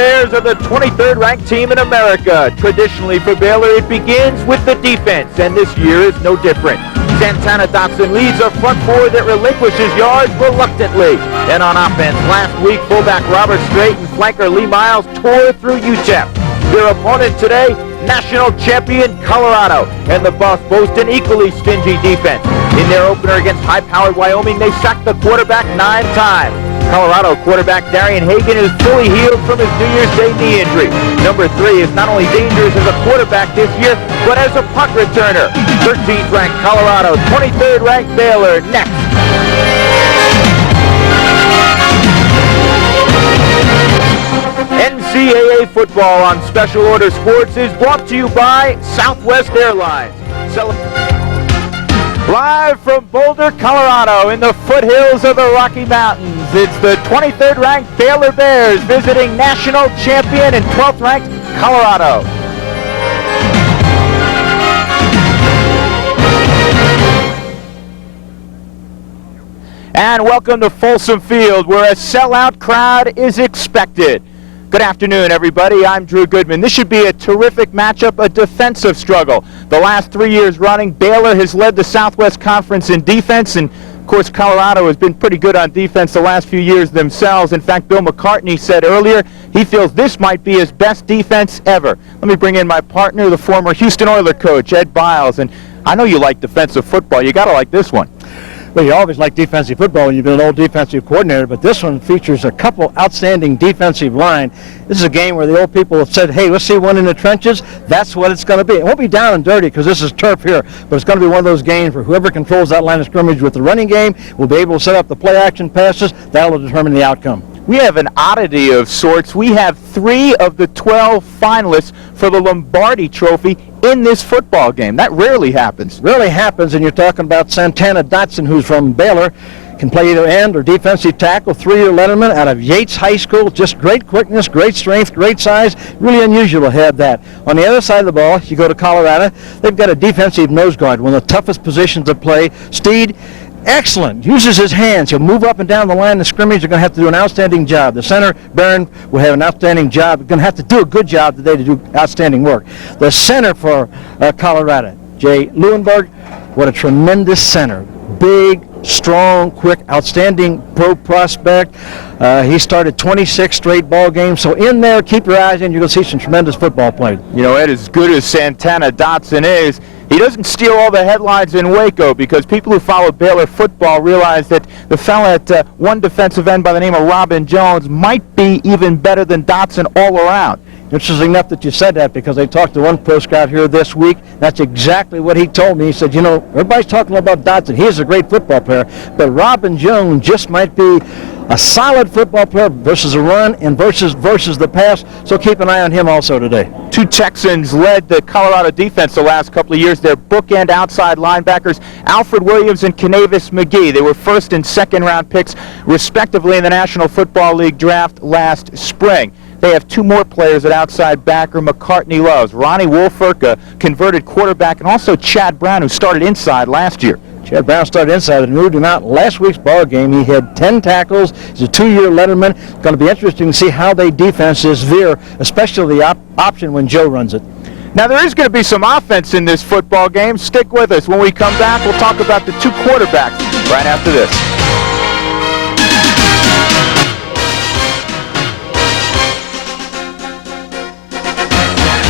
Bears are the 23rd ranked team in America. Traditionally for Baylor, it begins with the defense, and this year is no different. Santana Dotson leads a front four that relinquishes yards reluctantly. And on offense, last week, fullback Robert Strait and flanker Lee Miles tore through UTEP. Their opponent today, national champion Colorado, and the Buffs boast an equally stingy defense. In their opener against high-powered Wyoming, they sacked the quarterback 9 times. Colorado quarterback Darian Hagan is fully healed from his New Year's Day knee injury. Number 3 is not only dangerous as a quarterback this year, but as a punt returner. 13th ranked Colorado, 23rd ranked Baylor. Next. NCAA football on Special Order Sports is brought to you by Southwest Airlines. Live from Boulder, Colorado, in the foothills of the Rocky Mountains, it's the 23rd ranked Baylor Bears visiting national champion and 12th ranked Colorado. And welcome to Folsom Field, where a sellout crowd is expected. Good afternoon, everybody. I'm Drew Goodman. This should be a terrific matchup, a defensive struggle. The last 3 years running, Baylor has led the Southwest Conference in defense, and of course, Colorado has been pretty good on defense the last few years themselves. In fact, Bill McCartney said earlier he feels this might be his best defense ever. Let me bring in my partner, the former Houston Oilers coach, Ed Biles. And I know you like defensive football. You got to like this one. Well, you always like defensive football when you've been an old defensive coordinator, but this one features a couple outstanding defensive line. This is a game where the old people have said, hey, let's see one in the trenches. That's what it's going to be. It won't be down and dirty because this is turf here, but it's going to be one of those games where whoever controls that line of scrimmage with the running game will be able to set up the play-action passes. That will determine the outcome. We have an oddity of sorts. We have 3 of the 12 finalists for the Lombardi Trophy in this football game. That rarely happens. Rarely happens, and you're talking about Santana Dotson, who's from Baylor, can play either end or defensive tackle, 3-year letterman out of Yates High School. Just great quickness, great strength, great size. Really unusual to have that. On the other side of the ball, you go to Colorado. They've got a defensive nose guard, one of the toughest positions to play. Steed, excellent, uses his hands. He'll move up and down the line of scrimmage. They're going to have to do an outstanding job. The center, Barron, will have an outstanding job. They're going to have to do a good job today to do outstanding work. The center for Colorado, Jay Leuenberg, what a tremendous center. Big, strong, quick, outstanding pro prospect. He started 26 straight ball games. So in there, keep your eyes in. You're going to see some tremendous football played. You know, Ed, as good as Santana Dotson is, he doesn't steal all the headlines in Waco, because people who follow Baylor football realize that the fella at one defensive end by the name of Robin Jones might be even better than Dotson all around. Interesting enough that you said that, because I talked to one pro scout here this week. That's exactly what he told me. He said, you know, everybody's talking about Dotson. He is a great football player, but Robin Jones just might be a solid football player versus a run and versus the pass, so keep an eye on him also today. 2 Texans led the Colorado defense the last couple of years. Their bookend outside linebackers, Alfred Williams and Kenavis McGee. They were first and second round picks, respectively, in the National Football League draft last spring. They have 2 more players at outside backer McCartney loves. Ronnie Wolfert, a converted quarterback, and also Chad Brown, who started inside last year. Chad Brown started inside and moved him out last week's ball game. He had 10 tackles. He's a 2-year letterman. It's going to be interesting to see how they defense this veer, especially the option when Joe runs it. Now, there is going to be some offense in this football game. Stick with us. When we come back, we'll talk about the 2 quarterbacks right after this.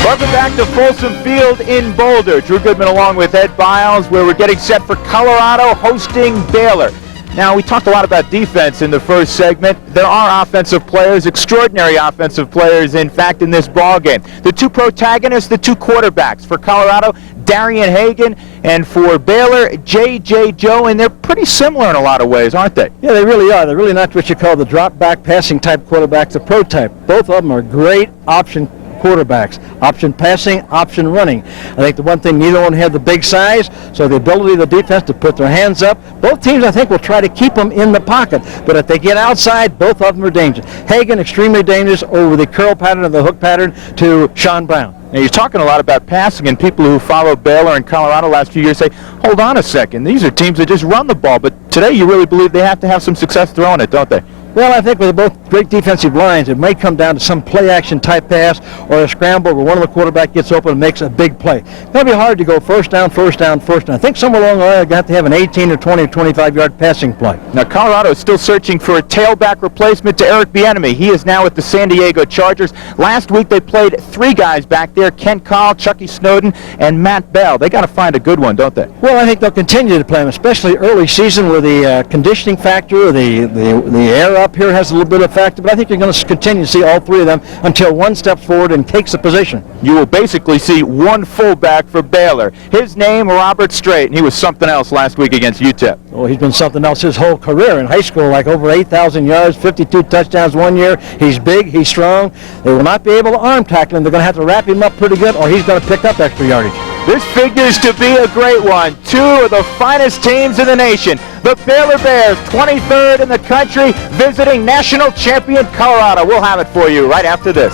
Welcome back to Folsom Field in Boulder. Drew Goodman along with Ed Biles, where we're getting set for Colorado hosting Baylor. Now, we talked a lot about defense in the first segment. There are offensive players, extraordinary offensive players, in fact, in this ball game. The 2 protagonists, the 2 quarterbacks. For Colorado, Darian Hagan, and for Baylor, J.J. Joe, and they're pretty similar in a lot of ways, aren't they? Yeah, they really are. They're really not what you call the drop-back passing type quarterbacks, the pro type. Both of them are great option quarterbacks. Option passing, option running. I think the one thing, neither one had the big size, so the ability of the defense to put their hands up. Both teams, I think, will try to keep them in the pocket, but if they get outside, both of them are dangerous. Hagan, extremely dangerous over the curl pattern or the hook pattern to Sean Brown. Now, you're talking a lot about passing, and people who follow Baylor and Colorado last few years say, hold on a second, these are teams that just run the ball, but today you really believe they have to have some success throwing it, don't they? Well, I think with both great defensive lines, it may come down to some play-action type pass or a scramble where one of the quarterback gets open and makes a big play. It's going to be hard to go first down. I think somewhere along the line, they're going to have to have an 18 or 20 or 25-yard passing play. Now, Colorado is still searching for a tailback replacement to Eric Bieniemy. He is now with the San Diego Chargers. Last week, they played 3 guys back there, Ken Call, Chucky Snowden, and Matt Bell. They got to find a good one, don't they? Well, I think they'll continue to play him, especially early season where the conditioning factor, the air up here has a little bit of factor, but I think you're going to continue to see all 3 of them until one steps forward and takes a position. You will basically see one fullback for Baylor. His name, Robert Strait, and he was something else last week against UTEP. Well, he's been something else his whole career. In high school, like over 8,000 yards, 52 touchdowns one year. He's big, he's strong. They will not be able to arm tackle him. They're going to have to wrap him up pretty good, or he's going to pick up extra yardage. This figures to be a great one. 2 of the finest teams in the nation. The Baylor Bears, 23rd in the country, visiting national champion Colorado. We'll have it for you right after this.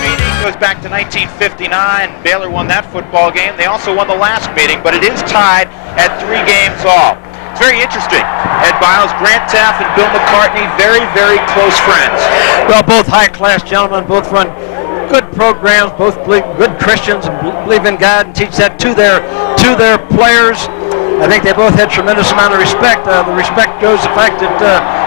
Meeting goes back to 1959. Baylor won that football game. They also won the last meeting, but it is tied at 3 games all. It's very interesting. Ed Biles, Grant Teaff, and Bill McCartney, very, very close friends. Well, both high-class gentlemen, both run good programs, both believe good Christians and believe in God and teach that to their players. I think they both had tremendous amount of respect. The respect goes to the fact that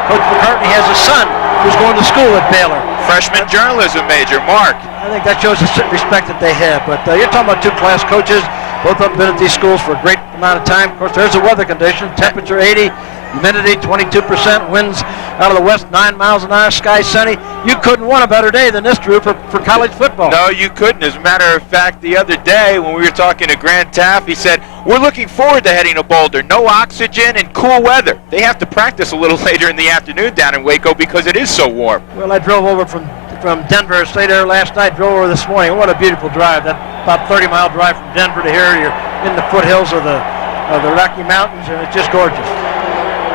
Coach McCartney has a son who's going to school at Baylor. Freshman journalism major, Mark. I think that shows the respect that they have. But you're talking about 2 class coaches. Both of them been at these schools for a great amount of time. Of course, there's the weather condition. Temperature 80, humidity 22%, winds out of the west 9 miles an hour, sky sunny. You couldn't want a better day than this, Drew, for college football. No, you couldn't. As a matter of fact, the other day when we were talking to Grant Teaff, he said, we're looking forward to heading to Boulder. No oxygen and cool weather. They have to practice a little later in the afternoon down in Waco because it is so warm. Well, I drove over from Denver, stayed there last night, drove over this morning. What a beautiful drive. That about 30-mile drive from Denver to here. You're in the foothills of the Rocky Mountains, and it's just gorgeous.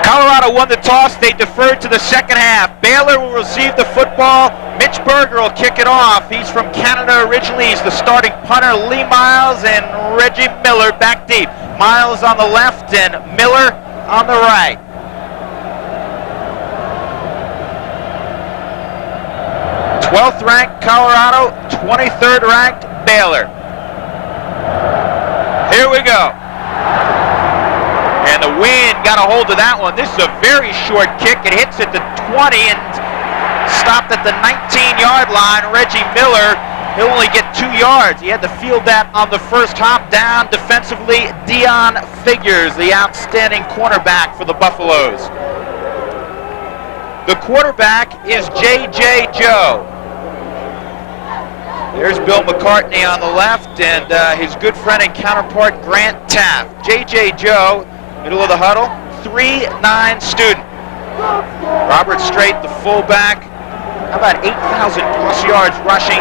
Colorado won the toss. They deferred to the second half. Baylor will receive the football. Mitch Berger will kick it off. He's from Canada originally. He's the starting punter. Lee Miles and Reggie Miller back deep. Miles on the left and Miller on the right. 12th ranked Colorado, 23rd ranked Baylor. Here we go. And the wind got a hold of that one. This is a very short kick. It hits at the 20 and stopped at the 19-yard line. Reggie Miller, he'll only get 2 yards. He had to field that on the first hop down. Defensively, Dion Figures, the outstanding cornerback for the Buffaloes. The quarterback is J.J. Joe. There's Bill McCartney on the left and his good friend and counterpart Grant Teaff. J.J. Joe, middle of the huddle, 3'9" student. Robert Strait, the fullback, how about 8,000 plus yards rushing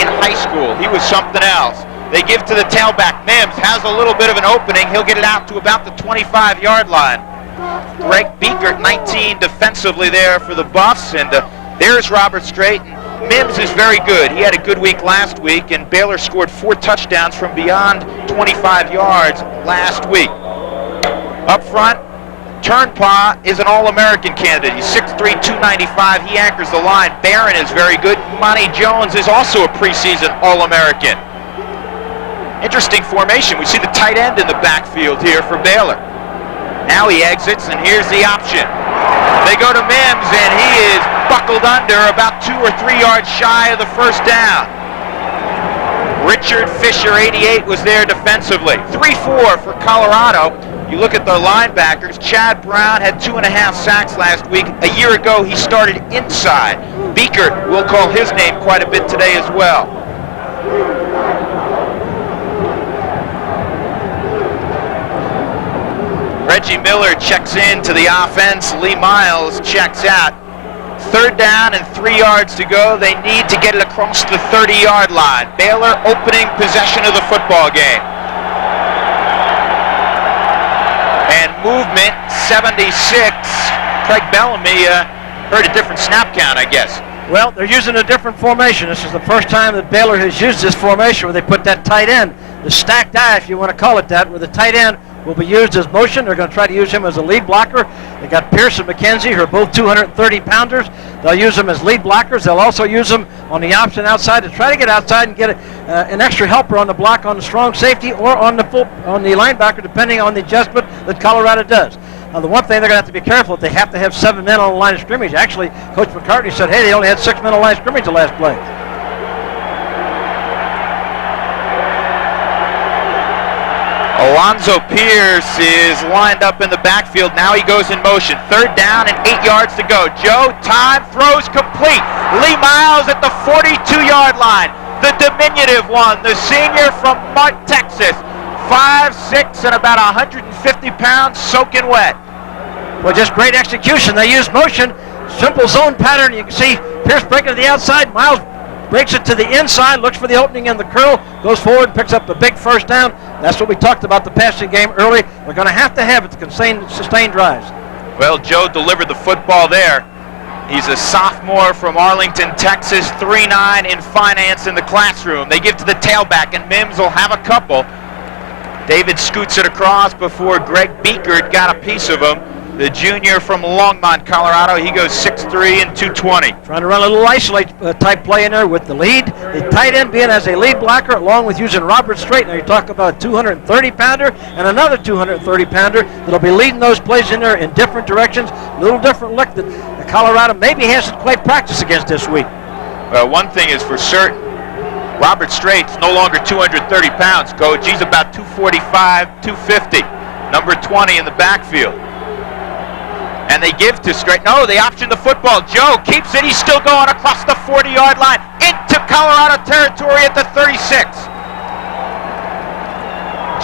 in high school. He was something else. They give to the tailback. Mims has a little bit of an opening. He'll get it out to about the 25-yard line. Greg Beekert, 19 defensively there for the Buffs, and there's Robert Strait. Mims is very good. He had a good week last week, and Baylor scored 4 touchdowns from beyond 25 yards last week. Up front, Turnpaw is an All-American candidate. He's 6'3", 295. He anchors the line. Barron is very good. Monty Jones is also a preseason All-American. Interesting formation. We see the tight end in the backfield here for Baylor. Now he exits, and here's the option. They go to Mims, and he is buckled under about 2 or 3 yards shy of the first down. Richard Fisher, 88, was there defensively. 3-4 for Colorado. You look at their linebackers. Chad Brown had 2.5 sacks last week. A year ago, he started inside. Beekert will call his name quite a bit today as well. Reggie Miller checks in to the offense. Lee Miles checks out. 3rd down and 3 yards to go. They need to get it across the 30-yard line. Baylor opening possession of the football game. And movement 76. Craig Bellamy heard a different snap count, I guess. Well, they're using a different formation. This is the first time that Baylor has used this formation where they put that tight end, the stacked eye, if you want to call it that, where the tight end will be used as motion. They're going to try to use him as a lead blocker. They got Pierce and McKenzie, who are both 230-pounders. They'll use them as lead blockers. They'll also use them on the option outside to try to get outside and get an extra helper on the block on the strong safety or on the linebacker, depending on the adjustment that Colorado does. Now, the one thing they're going to have to be careful is they have to have 7 men on the line of scrimmage. Actually, Coach McCartney said, hey, they only had 6 men on the line of scrimmage the last play. Alonzo Pierce is lined up in the backfield. Now he goes in motion. 3rd down and 8 yards to go. Joe, time, throws complete. Lee Miles at the 42-yard line. The diminutive one, the senior from Mart, Texas. 5'6" and about 150 pounds, soaking wet. Well, just great execution. They use motion, simple zone pattern. You can see Pierce breaking to the outside. Miles breaks it to the inside, looks for the opening in the curl, goes forward, picks up the big 1st down. That's what we talked about the passing game early. We're going to have it to sustain drives. Well, Joe delivered the football there. He's a sophomore from Arlington, Texas, 3'9" in finance in the classroom. They give to the tailback, and Mims will have a couple. David scoots it across before Greg Beekert got a piece of him. The junior from Longmont, Colorado, he goes 6'3" and 220. Trying to run a little isolate type play in there with the lead. The tight end being as a lead blocker, along with using Robert Strait. Now you're talking about a 230-pounder and another 230-pounder that'll be leading those plays in there in different directions. A little different look that Colorado maybe hasn't quite practiced against this week. Well, one thing is for certain. Robert Strait's no longer 230 pounds, Coach. He's about 245, 250. Number 20 in the backfield. And they give to Strait. No, they option the football. Joe keeps it. He's still going across the 40-yard line into Colorado territory at the 36.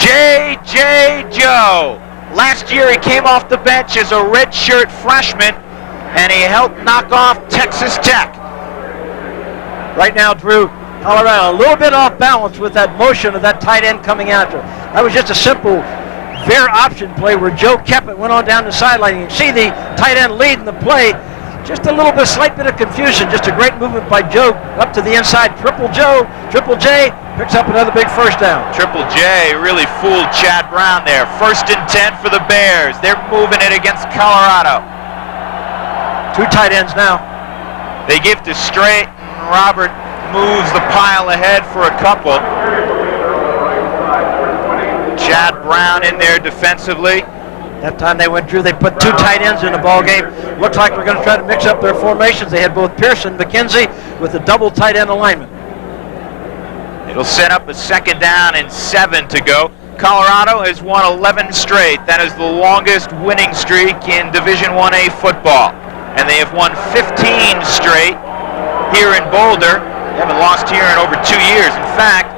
J.J. Joe. Last year he came off the bench as a redshirt freshman, and he helped knock off Texas Tech. Right now, Drew, Colorado a little bit off balance with that motion of that tight end coming after. That was just a simple veer option play where Joe kept it, went on down the sideline. You can see the tight end leading the play. Just a little bit, slight bit of confusion. Just a great movement by Joe up to the inside. Triple J picks up another big 1st down. Triple J really fooled Chad Brown there. 1st and 10 for the Bears. They're moving it against Colorado. 2 tight ends now. They give to Strait, and Robert moves the pile ahead for a couple. Chad Brown in there defensively. That time they went, Drew, they put 2 tight ends in the ball game. Looks like we're going to try to mix up their formations. They had both Pierce and McKenzie with a double tight end alignment. It'll set up a 2nd down and 7 to go. Colorado has won 11 straight. That is the longest winning streak in Division 1A football. And they have won 15 straight here in Boulder. They haven't lost here in over 2 years. In fact,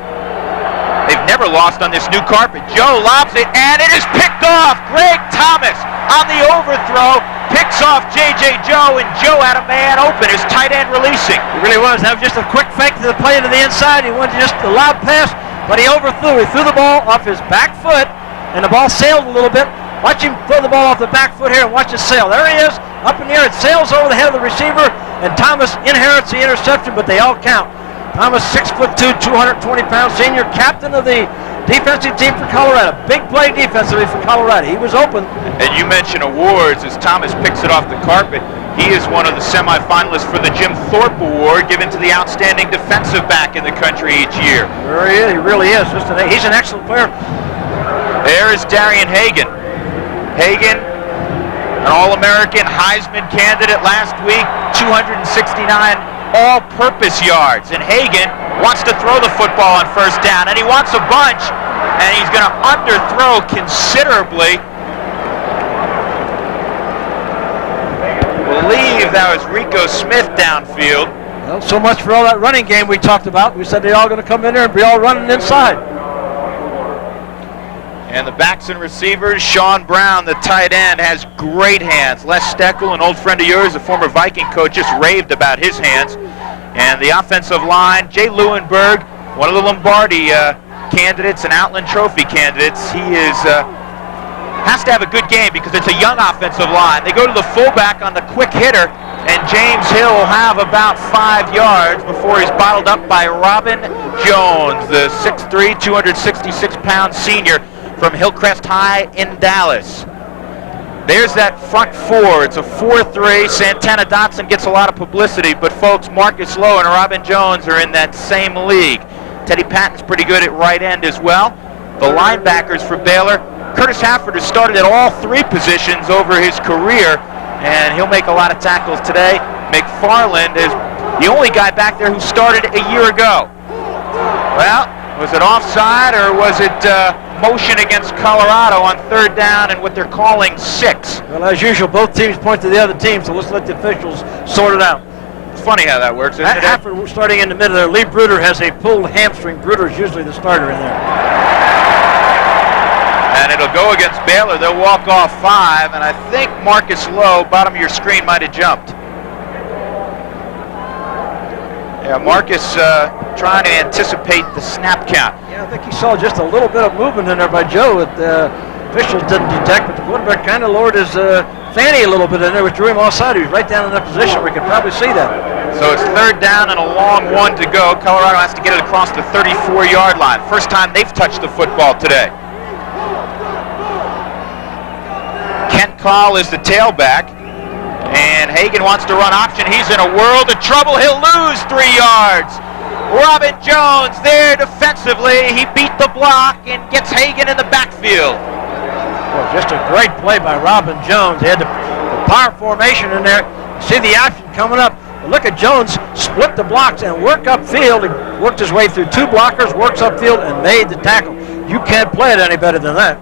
they've never lost on this new carpet. Joe lobs it, and it is picked off. Greg Thomas on the overthrow picks off J.J. Joe, and Joe had a man open. His tight end releasing. He really was. That was just a quick fake to the play into the inside. He wanted just a loud pass, but he overthrew. He threw the ball off his back foot, and the ball sailed a little bit. Watch him throw the ball off the back foot here and watch it sail. There he is, up in the air. It sails over the head of the receiver, and Thomas inherits the interception, but they all count. Thomas, 6'2", 220-pound senior, captain of the defensive team for Colorado. Big play defensively for Colorado. He was open. And you mentioned awards as Thomas picks it off the carpet. He is one of the semifinalists for the Jim Thorpe Award given to the outstanding defensive back in the country each year. There he is. He really is. He's an excellent player. There is Darian Hagan. Hagan, an All-American Heisman candidate last week, 269 all-purpose yards. And Hagan wants to throw the football on 1st down, and he wants a bunch, and he's going to underthrow considerably. Believe that was Rico Smith downfield. Well, so much for all that running game we talked about. We said they're all going to come in there and be all running inside. And the backs and receivers, Sean Brown, the tight end, has great hands. Les Steckel, an old friend of yours, a former Viking coach, just raved about his hands. And the offensive line, Jay Leuenberg, one of the Lombardi candidates and Outland Trophy candidates. He has to have a good game because it's a young offensive line. They go to the fullback on the quick hitter, and James Hill will have about 5 yards before he's bottled up by Robin Jones, the 6'3", 266-pound senior from Hillcrest High in Dallas. There's that front four. It's a 4-3. Santana Dotson gets a lot of publicity, but folks, Marcus Lowe and Robin Jones are in that same league. Teddy Patton's pretty good at right end as well. The linebackers for Baylor, Curtis Hafford has started at all three positions over his career, and he'll make a lot of tackles today. McFarland is the only guy back there who started a year ago. Well, was it offside or was it motion against Colorado on 3rd down and what they're calling 6? Well, as usual, both teams point to the other team, so let's let the officials sort it out. It's funny how that works, isn't it? Hafford starting in the middle there. Lee Bruder has a pulled hamstring. Bruder is usually the starter in there. And it'll go against Baylor. They'll walk off 5, and I think Marcus Lowe, bottom of your screen, might have jumped. Yeah, Marcus trying to anticipate the snap count. Yeah, I think he saw just a little bit of movement in there by Joe that the officials didn't detect, but the quarterback kind of lowered his fanny a little bit in there, which drew him offside. He was right down in that position where we could probably see that. So it's 3rd down and a long 1 to go. Colorado has to get it across the 34-yard line. First time they've touched the football today. Kent Call is the tailback. And Hagan wants to run option. He's in a world of trouble. He'll lose 3 yards. Robin Jones there defensively. He beat the block and gets Hagan in the backfield. Well, just a great play by Robin Jones. He had the power formation in there. See the option coming up. But look at Jones split the blocks and work upfield. He worked his way through 2 blockers, works upfield, and made the tackle. You can't play it any better than that.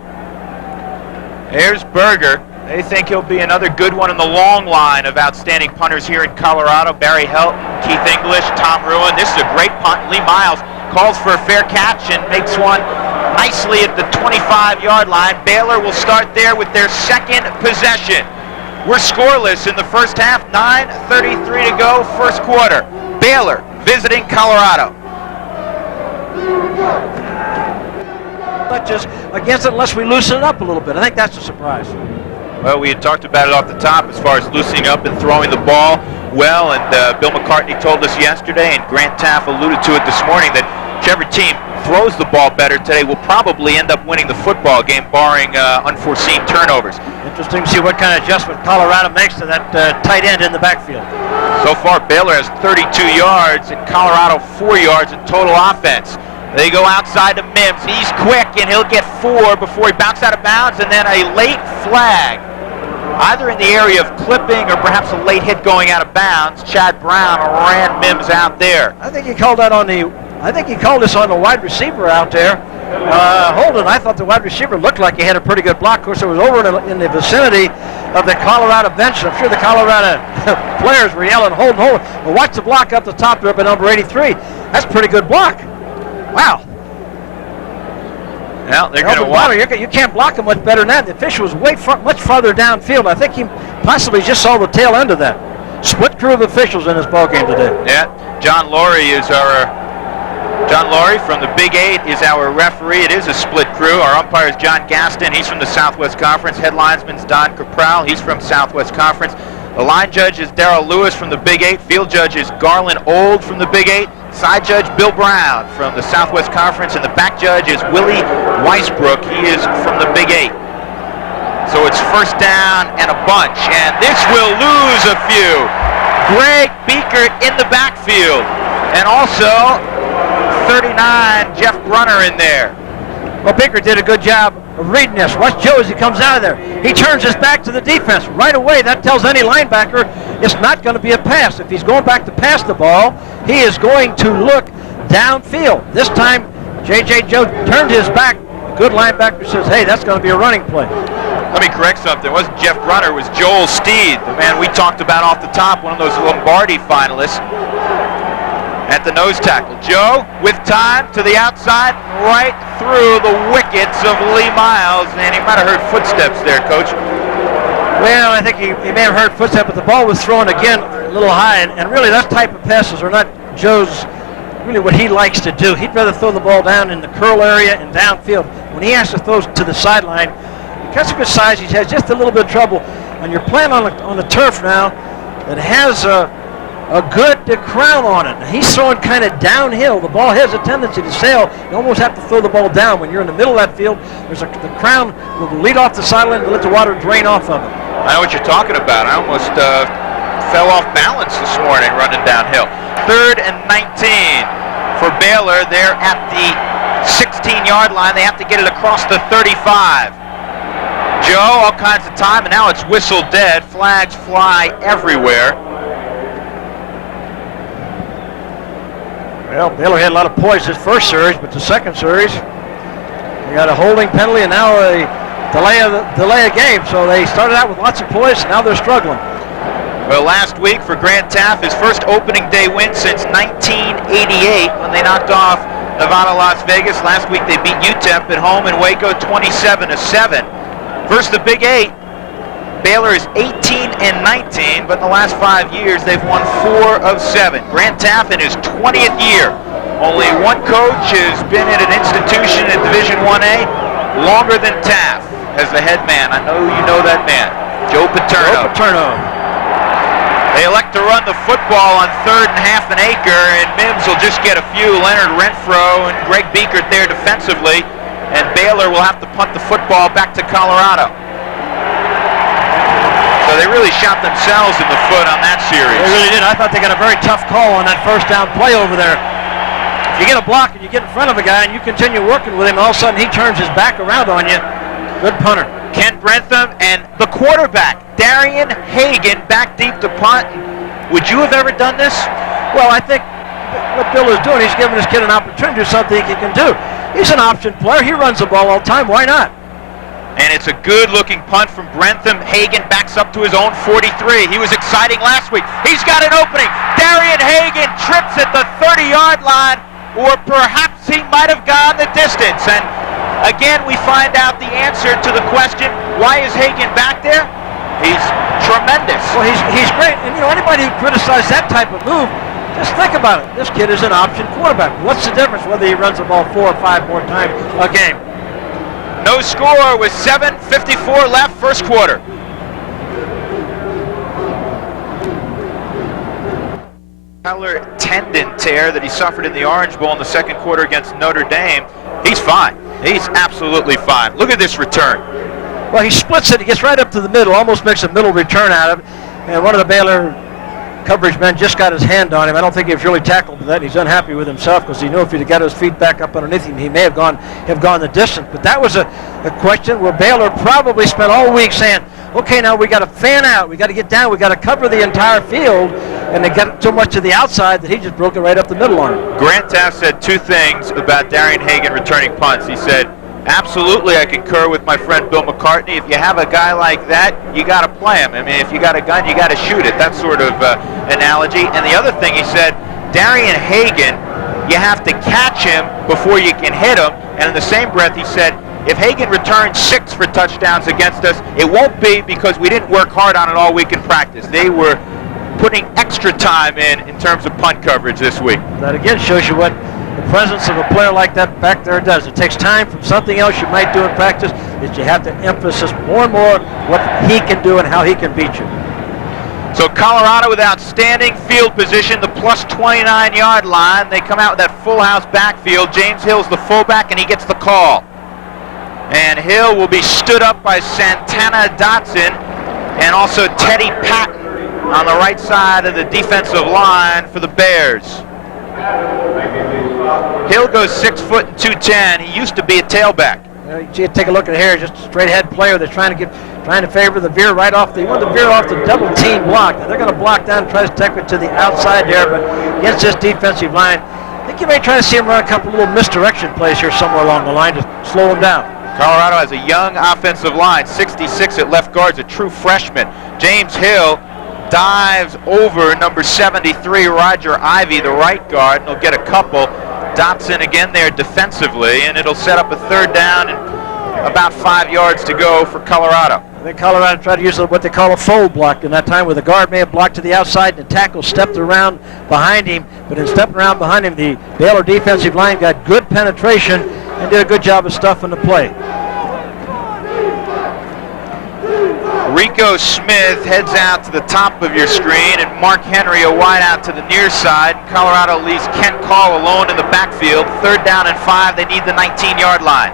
Here's Berger. They think he'll be another good one in the long line of outstanding punters here in Colorado. Barry Helton, Keith English, Tom Ruin. This is a great punt. Lee Miles calls for a fair catch and makes one nicely at the 25-yard line. Baylor will start there with their 2nd possession. We're scoreless in the first half. 9:33 to go, first quarter. Baylor visiting Colorado. Just against it unless we loosen it up a little bit. I think that's a surprise. Well, we had talked about it off the top as far as loosening up and throwing the ball well, and Bill McCartney told us yesterday, and Grant Taff alluded to it this morning, that whichever team throws the ball better today will probably end up winning the football game, barring unforeseen turnovers. Interesting to see what kind of adjustment Colorado makes to that tight end in the backfield. So far, Baylor has 32 yards and Colorado 4 yards in total offense. They go outside to Mims. He's quick, and he'll get 4 before he bounces out of bounds, and then a late flag, either in the area of clipping or perhaps a late hit going out of bounds. Chad Brown ran Mims out there. I think he called that on the. I think he called this on the wide receiver out there. Holden, I thought the wide receiver looked like he had a pretty good block. Of course, it was over in the vicinity of the Colorado bench. I'm sure the Colorado players were yelling, Holden, Holden. Well, watch the block up the top there by number 83. That's a pretty good block. Wow. Well, they're going to watch. You can't block him much better than that. The official was much farther downfield. I think he possibly just saw the tail end of that. Split crew of officials in this ball game today. Yeah, John Laurie from the Big 8 is our referee. It is a split crew. Our umpire is John Gaston. He's from the Southwest Conference. Head linesman's Don Capral. He's from Southwest Conference. The line judge is Darrell Lewis from the Big 8. Field judge is Garland Old from the Big 8. Side judge Bill Brown from the Southwest Conference. And the back judge is Willie Weisbrook. He is from the Big 8. So it's first down and a bunch. And this will lose a few. Greg Beekert in the backfield. And also 39, Jeff Brunner in there. Well, Beekert did a good job of reading this. Watch Joe as he comes out of there. He turns his back to the defense. Right away, that tells any linebacker it's not going to be a pass. If he's going back to pass the ball, he is going to look downfield. This time, J.J. Joe turned his back. A good linebacker says, hey, that's going to be a running play. Let me correct something. It wasn't Jeff Brunner. It was Joel Steed, the man we talked about off the top, one of those Lombardi finalists at the nose tackle. Joe, with time, to the outside, right through the wickets of Lee Miles, and he might have heard footsteps there, Coach. Well, I think he may have heard footsteps, but the ball was thrown again a little high, and really that type of passes are not Joe's, really what he likes to do. He'd rather throw the ball down in the curl area and downfield. When he has to throw to the sideline, because of his size, he has just a little bit of trouble. And you're playing on a turf now that has a good crown on it. He's throwing kind of downhill. The ball has a tendency to sail. You almost have to throw the ball down. When you're in the middle of that field, the crown will lead off the sideline to let the water drain off of it. I know what you're talking about. I almost fell off balance this morning running downhill. 3rd and 19 for Baylor. They're at the 16-yard line. They have to get it across the 35. Joe, all kinds of time, and now it's whistle dead. Flags fly everywhere. Well, Baylor had a lot of poise this first series, but the second series, they got a holding penalty and now a delay of game. So they started out with lots of poise, now they're struggling. Well, last week for Grant Taft, his first opening day win since 1988 when they knocked off Nevada, Las Vegas. Last week they beat UTEP at home in Waco 27-7. Versus the Big 8, Baylor is 18 and 19, but in the last 5 years they've won 4 of 7. Grant Taft in his 20th year. Only one coach has been at an institution in Division 1A longer than Taft as the head man. I know you know that man, Joe Paterno. They elect to run the football on 3rd and half an acre, and Mims will just get a few. Leonard Renfro and Greg Beekert there defensively, and Baylor will have to punt the football back to Colorado. So they really shot themselves in the foot on that series. They really did. I thought they got a very tough call on that first down play over there. If you get a block and you get in front of a guy and you continue working with him, all of a sudden he turns his back around on you. Good punter. Ken Brentham and the quarterback, Darian Hagan, back deep to punt. Would you have ever done this? Well, I think what Bill is doing, he's giving this kid an opportunity to do something he can do. He's an option player. He runs the ball all the time. Why not? And it's a good-looking punt from Brentham. Hagan backs up to his own 43. He was exciting last week. He's got an opening. Darian Hagan trips at the 30-yard line, or perhaps he might have gone the distance. And again, we find out the answer to the question, why is Hagan back there? He's tremendous. Well, he's great. And, you know, anybody who criticizes that type of move, just think about it. This kid is an option quarterback. What's the difference whether he runs the ball 4 or 5 more times a game? No score with 7:54 left, first quarter. Patellar tendon tear that he suffered in the Orange Bowl in the second quarter against Notre Dame. He's fine. He's absolutely fine. Look at this return. Well, he splits it. He gets right up to the middle, almost makes a middle return out of it. And one of the Baylor coverage men just got his hand on him. I don't think he was really tackled with that. He's unhappy with himself because he knew if he'd have got his feet back up underneath him, he may have gone the distance. But that was a question where Baylor probably spent all week saying, okay, now we got to fan out. We got to get down. We got to cover the entire field. And they got so much to the outside that he just broke it right up the middle on him. Grant Taft said 2 things about Darian Hagan returning punts. He said, absolutely, I concur with my friend Bill McCartney. If you have a guy like that, you got to play him. I mean, if you got a gun, you got to shoot it. That sort of analogy. And the other thing he said, Darian Hagan, you have to catch him before you can hit him. And in the same breath, he said, if Hagan returns 6 for touchdowns against us, it won't be because we didn't work hard on it all week in practice. They were putting extra time in terms of punt coverage this week. That again shows you what the presence of a player like that back there does. It takes time from something else you might do in practice that you have to emphasize more and more what he can do and how he can beat you. So Colorado with outstanding field position, the plus 29-yard line. They come out with that full house backfield. James Hill's the fullback and he gets the call. And Hill will be stood up by Santana Dotson and also Teddy Patton on the right side of the defensive line for the Bears. Hill goes 6 foot and 210. He used to be a tailback. You take a look at here, just a straight head player. They're trying to favor the veer right off. They want to veer off the double team block. Now they're going to block down and try to take it to the outside there, but against this defensive line, I think you may try to see him run a couple little misdirection plays here somewhere along the line to slow him down. Colorado has a young offensive line, 66 at left guard, a true freshman. James Hill dives over number 73, Roger Ivy, the right guard, and he'll get a couple. Dotson again there defensively, and it'll set up a 3rd down and about 5 yards to go for Colorado. I think Colorado tried to use what they call a fold block in that time, where the guard may have blocked to the outside and the tackle stepped around behind him, but in stepping around behind him, the Baylor defensive line got good penetration and did a good job of stuffing the play. Rico Smith heads out to the top of your screen, and Mark Henry a wide out to the near side. Colorado leaves Kent Call alone in the backfield. 3rd down and 5. They need the 19-yard line.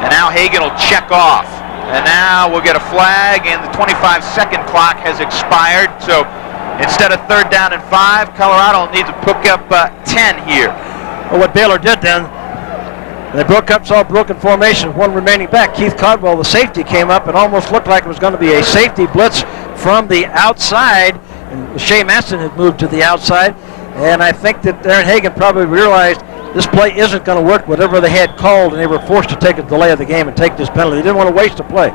And now Hagan will check off. And now we'll get a flag, and the 25-second clock has expired. So instead of 3rd down and 5, Colorado needs to pick up 10 here. Well, what Baylor did then, they broke up, saw a broken formation, one remaining back. Keith Caldwell, the safety, came up and almost looked like it was going to be a safety blitz from the outside. And Shea Maston had moved to the outside. And I think that Aaron Hagan probably realized this play isn't going to work, whatever they had called, and they were forced to take a delay of the game and take this penalty. They didn't want to waste a play.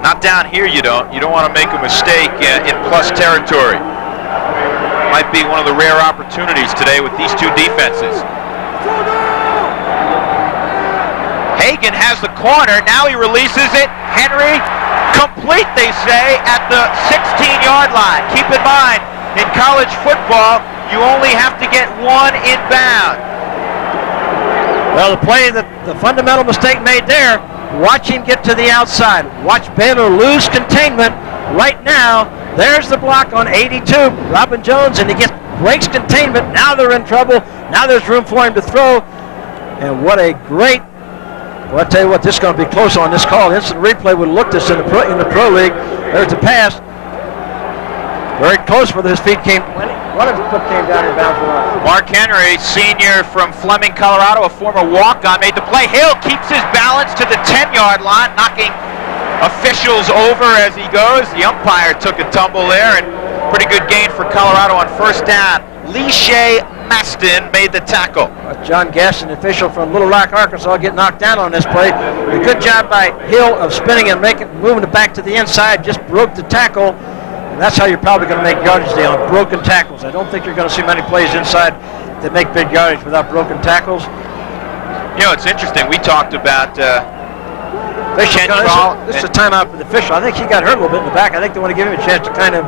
Not down here, you don't. You don't want to make a mistake in plus territory. Might be one of the rare opportunities today with these two defenses. Hagan has the corner. Now he releases it. Henry, complete, they say, at the 16-yard line. Keep in mind, in college football, you only have to get one inbound. Well, the play, the fundamental mistake made there, watch him get to the outside. Watch Baylor lose containment. Right now, there's the block on 82, Robin Jones, and he breaks containment. Now they're in trouble. Now there's room for him to throw. And what a great, well, I tell you what, this is going to be close on this call. Instant replay would look this in the Pro League. There's the pass. Very close where his feet came. One of his foot came down in bounds. Mark Henry, senior from Fleming, Colorado, a former walk-on, made the play. Hill keeps his balance to the 10-yard line, knocking officials over as he goes. The umpire took a tumble there, and pretty good gain for Colorado on 1st down. Shea Maston made the tackle. John Gaston, official from Little Rock, Arkansas, get knocked down on this play. A good job by Hill of spinning and moving it back to the inside. Just broke the tackle. And that's how you're probably going to make yardage today, on broken tackles. I don't think you're going to see many plays inside that make big yardage without broken tackles. You know, it's interesting. We talked about this is a timeout for the official. I think he got hurt a little bit in the back. I think they want to give him a chance to kind of,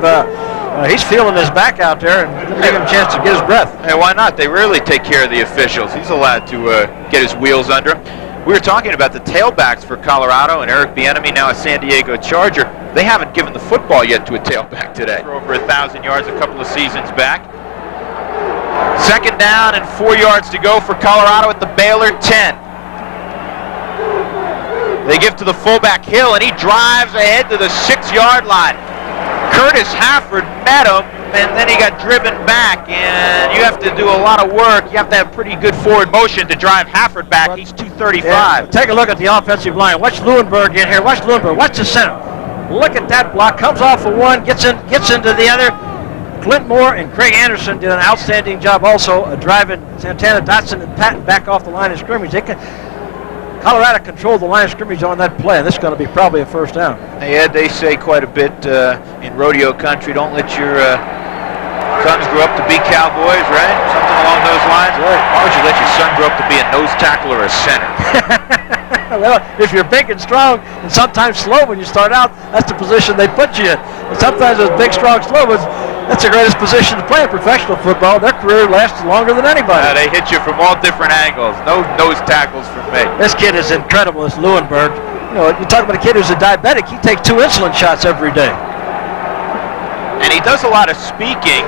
he's feeling his back out there, and give him a chance to get his breath. Hey, why not? They rarely take care of the officials. He's allowed to get his wheels under him. We were talking about the tailbacks for Colorado, and Eric Bieniemy, now a San Diego Charger. They haven't given the football yet to a tailback today. For over 1,000 yards a couple of seasons back. 2nd down and 4 yards to go for Colorado at the Baylor 10. They give to the fullback Hill, and he drives ahead to the 6-yard line. Curtis Hafford met him, and then he got driven back, and you have to do a lot of work. You have to have pretty good forward motion to drive Hafford back. He's 235. Yeah. Take a look at the offensive line. Watch Lewinberg in here. Watch Lewinberg. Watch the center. Look at that block. Comes off of one, gets into the other. Clint Moore and Craig Anderson did an outstanding job also driving Santana Dotson and Patton back off the line of scrimmage. Colorado controlled the line of scrimmage on that play, and this is going to be probably a 1st down. Hey, Ed, they say quite a bit in rodeo country, don't let your sons grow up to be cowboys, right? Something along those lines. Right. Why would you let your son grow up to be a nose tackle or a center? Well, if you're big and strong and sometimes slow when you start out, that's the position they put you in. And sometimes those big, strong, slow ones, that's the greatest position to play in professional football. Their career lasts longer than anybody. They hit you from all different angles. No nose tackles for me. This kid is incredible, this Lewinberg. You know, you talk about a kid who's a diabetic, he takes 2 insulin shots every day. And he does a lot of speaking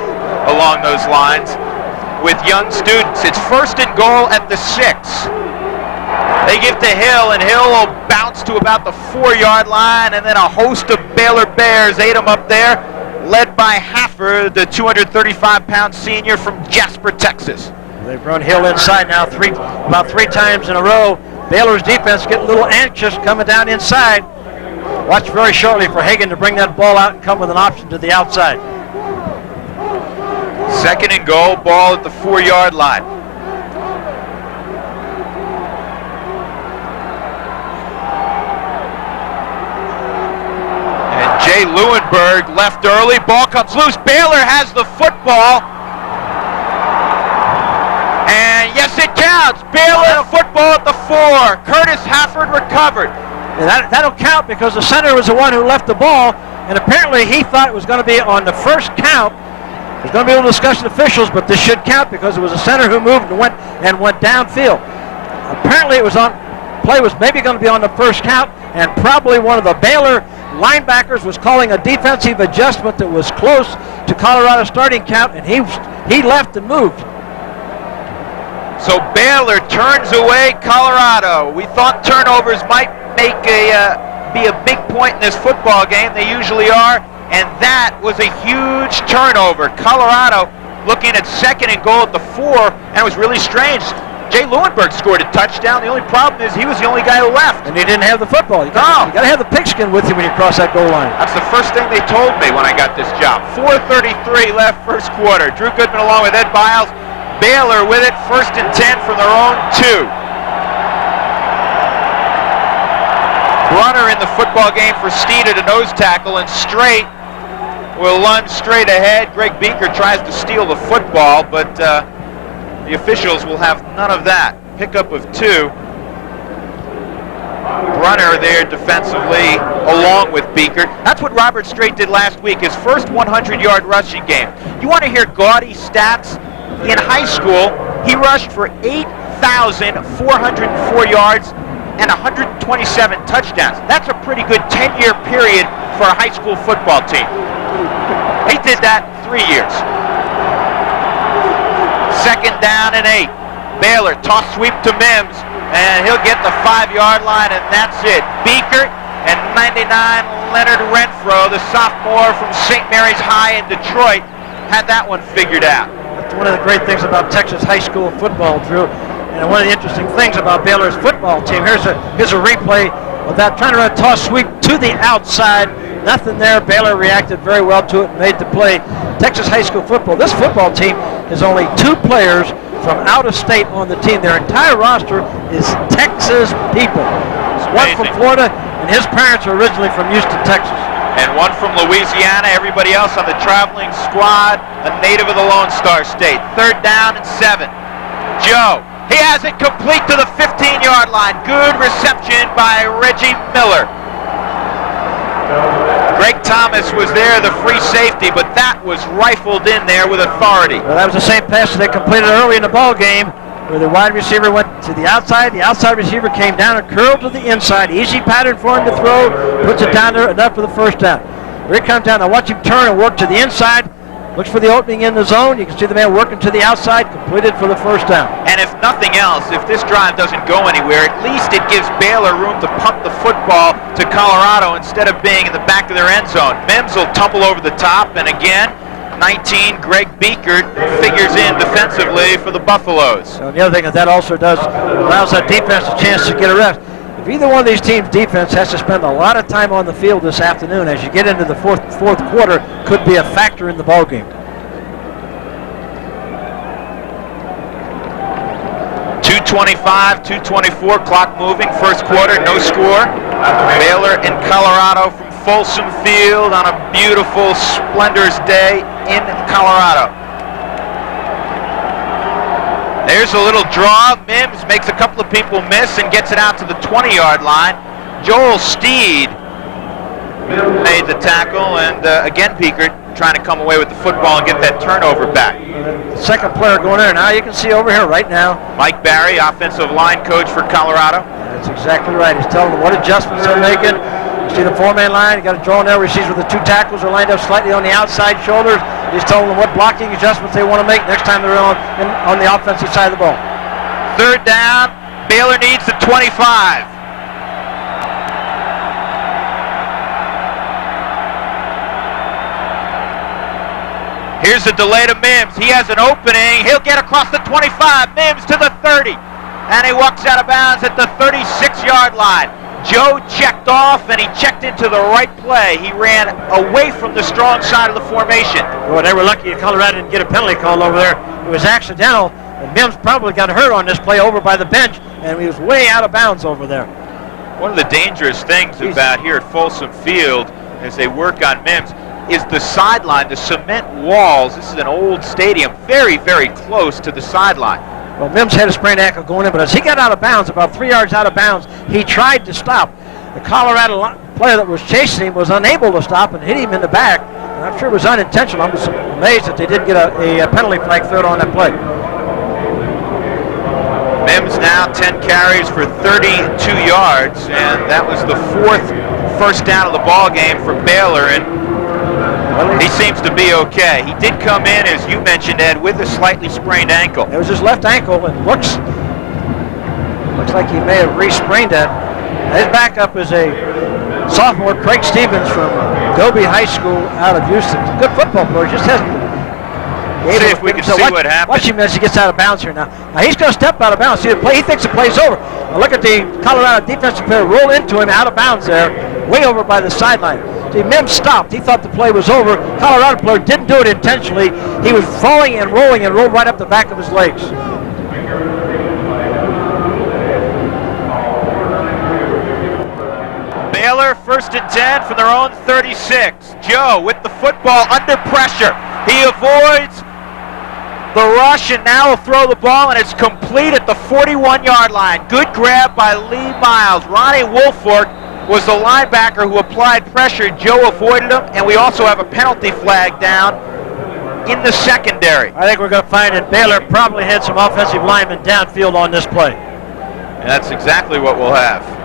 along those lines with young students. It's 1st and goal at the 6. They give to Hill, and Hill will bounce to about the 4-yard line, and then a host of Baylor Bears ate him up there, led by Hafford, the 235-pound senior from Jasper, Texas. They've run Hill inside now about three times in a row. Baylor's defense getting a little anxious coming down inside. Watch very shortly for Hagan to bring that ball out and come with an option to the outside. 2nd and goal, ball at the 4-yard line. And Jay Lewinberg left early, ball comes loose. Baylor has the football. And yes, it counts. Baylor football at the 4. Curtis Hafford recovered. And that'll count because the center was the one who left the ball, and apparently he thought it was going to be on the first count. There's going to be a little discussion with officials, but this should count because it was a center who moved and went downfield. Apparently it was play was maybe going to be on the first count, and probably one of the Baylor linebackers was calling a defensive adjustment that was close to Colorado's starting count, and he left and moved. So Baylor turns away Colorado. We thought turnovers might make be a big point in this football game. They usually are, and that was a huge turnover. Colorado looking at 2nd and goal at the 4, and it was really strange. Jay Lewinberg scored a touchdown. The only problem is he was the only guy who left. And he didn't have the football. You got to have the pigskin with you when you cross that goal line. That's the first thing they told me when I got this job. 4:33 left first quarter. Drew Goodman along with Ed Biles. Baylor with it, 1st and 10 from their own 2. Brunner in the football game for Steed at a nose tackle, and Straight will lunge straight ahead. Greg Beaker tries to steal the football, but the officials will have none of that. Pickup of 2. Brunner there defensively along with Beaker. That's what Robert Straight did last week, his first 100-yard rushing game. You want to hear gaudy stats? In high school, he rushed for 8,404 yards and 127 touchdowns. That's a pretty good 10-year period for a high school football team. He did that 3 years. 2nd down and 8. Baylor toss sweep to Mims, and he'll get the 5-yard line, and that's it. Beaker and 99 Leonard Renfro, the sophomore from St. Mary's High in Detroit, had that one figured out. That's one of the great things about Texas high school football, Drew. And one of the interesting things about Baylor's football team, here's a replay of that, trying to run a toss sweep to the outside. Nothing there. Baylor reacted very well to it and made the play. Texas high school football, this football team is only 2 players from out of state on the team. Their entire roster is Texas people. One from Florida, and his parents are originally from Houston, Texas. And one from Louisiana. Everybody else on the traveling squad, a native of the Lone Star State. 3rd down and 7. Joe, he has it complete to the 15-yard line. Good reception by Reggie Miller. Greg Thomas was there, the free safety, but that was rifled in there with authority. Well, that was the same pass that they completed early in the ball game, where the wide receiver went to the outside receiver came down and curled to the inside. Easy pattern for him to throw, puts it down there, enough for the 1st down. Here he comes down, now watch him turn and work to the inside, looks for the opening in the zone. You can see the man working to the outside, completed for the 1st down. And if nothing else, if this drive doesn't go anywhere, at least it gives Baylor room to pump the football to Colorado instead of being in the back of their end zone. Mims will tumble over the top, and again, 19, Greg Beaker figures in defensively for the Buffaloes. So the other thing that also does, allows that defense a chance to get a rest. If either one of these teams' defense has to spend a lot of time on the field this afternoon, as you get into the fourth quarter, could be a factor in the ball game. 2:25, 2:24, clock moving, first quarter, no score. Baylor and Colorado from Folsom Field on a beautiful, splendorous day in Colorado. There's a little draw. Mims makes a couple of people miss and gets it out to the 20-yard line. Joel Steed made the tackle, and again Beaker trying to come away with the football and get that turnover back. The 2nd player going there now, you can see over here right now. Mike Barry, offensive line coach for Colorado. That's exactly right. He's telling them what adjustments they're making. You see the 4-man line, you got a draw there where he sees where the 2 tackles are lined up slightly on the outside shoulders. He's telling them what blocking adjustments they want to make next time they're on the offensive side of the ball. 3rd down, Baylor needs the 25. Here's the delay to Mims. He has an opening. He'll get across the 25. Mims to the 30. And he walks out of bounds at the 36-yard line. Joe checked off, and he checked into the right play. He ran away from the strong side of the formation. Well, they were lucky Colorado didn't get a penalty call over there. It was accidental, and Mims probably got hurt on this play over by the bench, and he was way out of bounds over there. One of the dangerous things about here at Folsom Field, as they work on Mims, is the sideline, the cement walls. This is an old stadium, very, very close to the sideline. Well, Mims had a sprained ankle going in, but as he got out of bounds, about 3 yards out of bounds, he tried to stop. The Colorado player that was chasing him was unable to stop and hit him in the back. And I'm sure it was unintentional. I'm just amazed that they didn't get a penalty flag thrown on that play. Mims now 10 carries for 32 yards, and that was the 4th first down of the ball game for Baylor, and he seems to be okay. He did come in, as you mentioned, Ed, with a slightly sprained ankle. It was his left ankle, and looks like he may have re-sprained it. His backup is a sophomore, Craig Stevens from Dobie High School out of Houston. Good football player, just hasn't. See if we can see what happens. Watch him as he gets out of bounds here now. Now he's going to step out of bounds. See the play. He thinks the play's over. Now look at the Colorado defensive player roll into him out of bounds there, way over by the sideline. See, Mims stopped. He thought the play was over. Colorado player didn't do it intentionally. He was falling and rolled right up the back of his legs. Baylor 1st and 10 from their own 36. Joe with the football under pressure. He avoids the rush and now will throw the ball, and it's complete at the 41-yard line. Good grab by Lee Miles. Ronnie Woolfolk was the linebacker who applied pressure. Joe avoided him, and we also have a penalty flag down in the secondary. I think we're going to find that Baylor probably had some offensive linemen downfield on this play. And that's exactly what we'll have.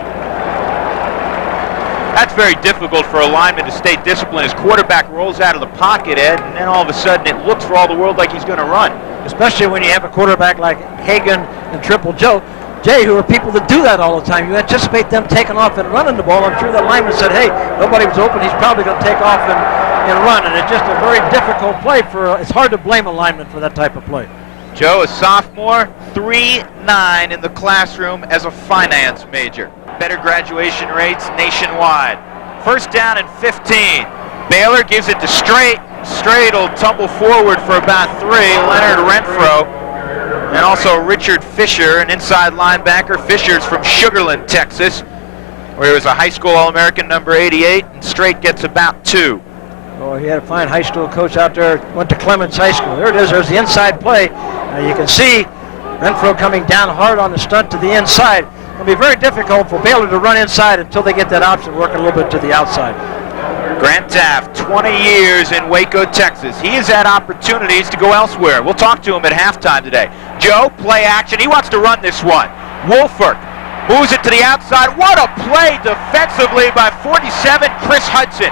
That's very difficult for a lineman to stay disciplined. His quarterback rolls out of the pocket, Ed, and then all of a sudden it looks for all the world like he's going to run. Especially when you have a quarterback like Hagan and Triple Joe, Jay, who are people that do that all the time. You anticipate them taking off and running the ball. I'm sure that lineman said, hey, nobody was open. He's probably going to take off and run. And it's just a very difficult play. It's hard to blame a lineman for that type of play. Joe, a sophomore, 3.9 in the classroom as a finance major. Better graduation rates nationwide. 1st down and 15. Baylor gives it to Straight. Straight will tumble forward for about 3. Leonard Renfro and also Richard Fisher, an inside linebacker. Fisher's from Sugarland, Texas, where he was a high school All-American, number 88, and Straight gets about 2. Oh, he had a fine high school coach out there. Went to Clements High School. There it is. There's the inside play. Now you can see Renfro coming down hard on the stunt to the inside. It'll be very difficult for Baylor to run inside until they get that option working a little bit to the outside. Grant Taft, 20 years in Waco, Texas. He has had opportunities to go elsewhere. We'll talk to him at halftime today. Joe, play action. He wants to run this one. Woolfolk moves it to the outside. What a play defensively by 47, Chris Hudson.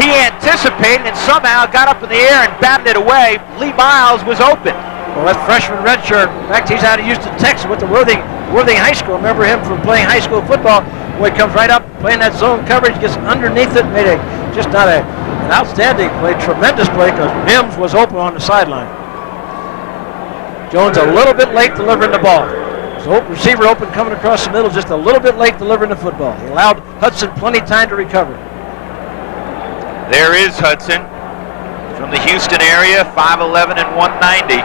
He anticipated and somehow got up in the air and batted it away. Lee Miles was open. Well, that freshman redshirt, in fact, he's out of Houston, Texas with the Worthing High School. Remember him from playing high school football. Boy, comes right up, playing that zone coverage, gets underneath it, made just not an outstanding play, tremendous play, because Mims was open on the sideline. Jones a little bit late delivering the ball. So receiver open coming across the middle, just a little bit late delivering the football. He allowed Hudson plenty of time to recover. There is Hudson from the Houston area, 5'11" and 190.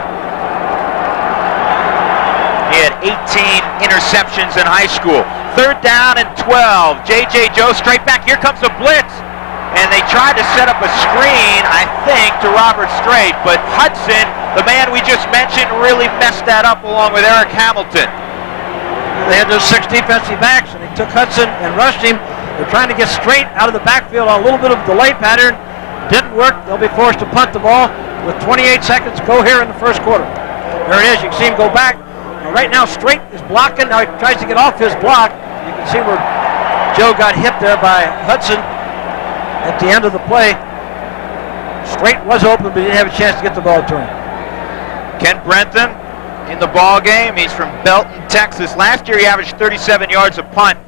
He had 18 interceptions in high school. 3rd down and 12. J.J. Joe straight back. Here comes a blitz. And they tried to set up a screen, I think, to Robert Straight. But Hudson, the man we just mentioned, really messed that up along with Eric Hamilton. They had those 6 defensive backs, and they took Hudson and rushed him. They're trying to get Straight out of the backfield on a little bit of delay pattern. Didn't work. They'll be forced to punt the ball with 28 seconds to go here in the 1st quarter. There it is. You can see him go back. Right now, Straight is blocking. Now he tries to get off his block. You can see where Joe got hit there by Hudson at the end of the play. Straight was open, but he didn't have a chance to get the ball to him. Kent Brentham in the ball game. He's from Belton, Texas. Last year he averaged 37 yards a punt.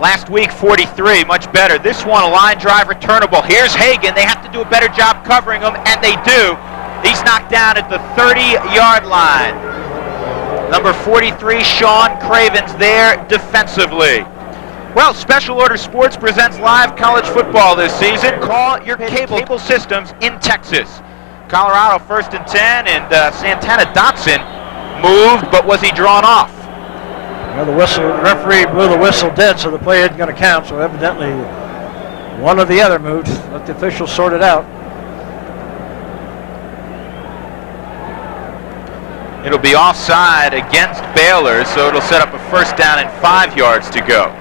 Last week 43, much better. This one a line drive returnable. Here's Hagan. They have to do a better job covering him, and they do. He's knocked down at the 30-yard line. Number 43, Sean Cravens there defensively. Well, Special Order Sports presents live college football this season. Call your cable systems in Texas. Colorado 1st and 10, and Santana Dotson moved, but was he drawn off? Well, the referee blew the whistle dead, so the play isn't going to count. So evidently, one or the other moved. Let the officials sort it out. It'll be offside against Baylor, so it'll set up a 1st down and 5 yards to go.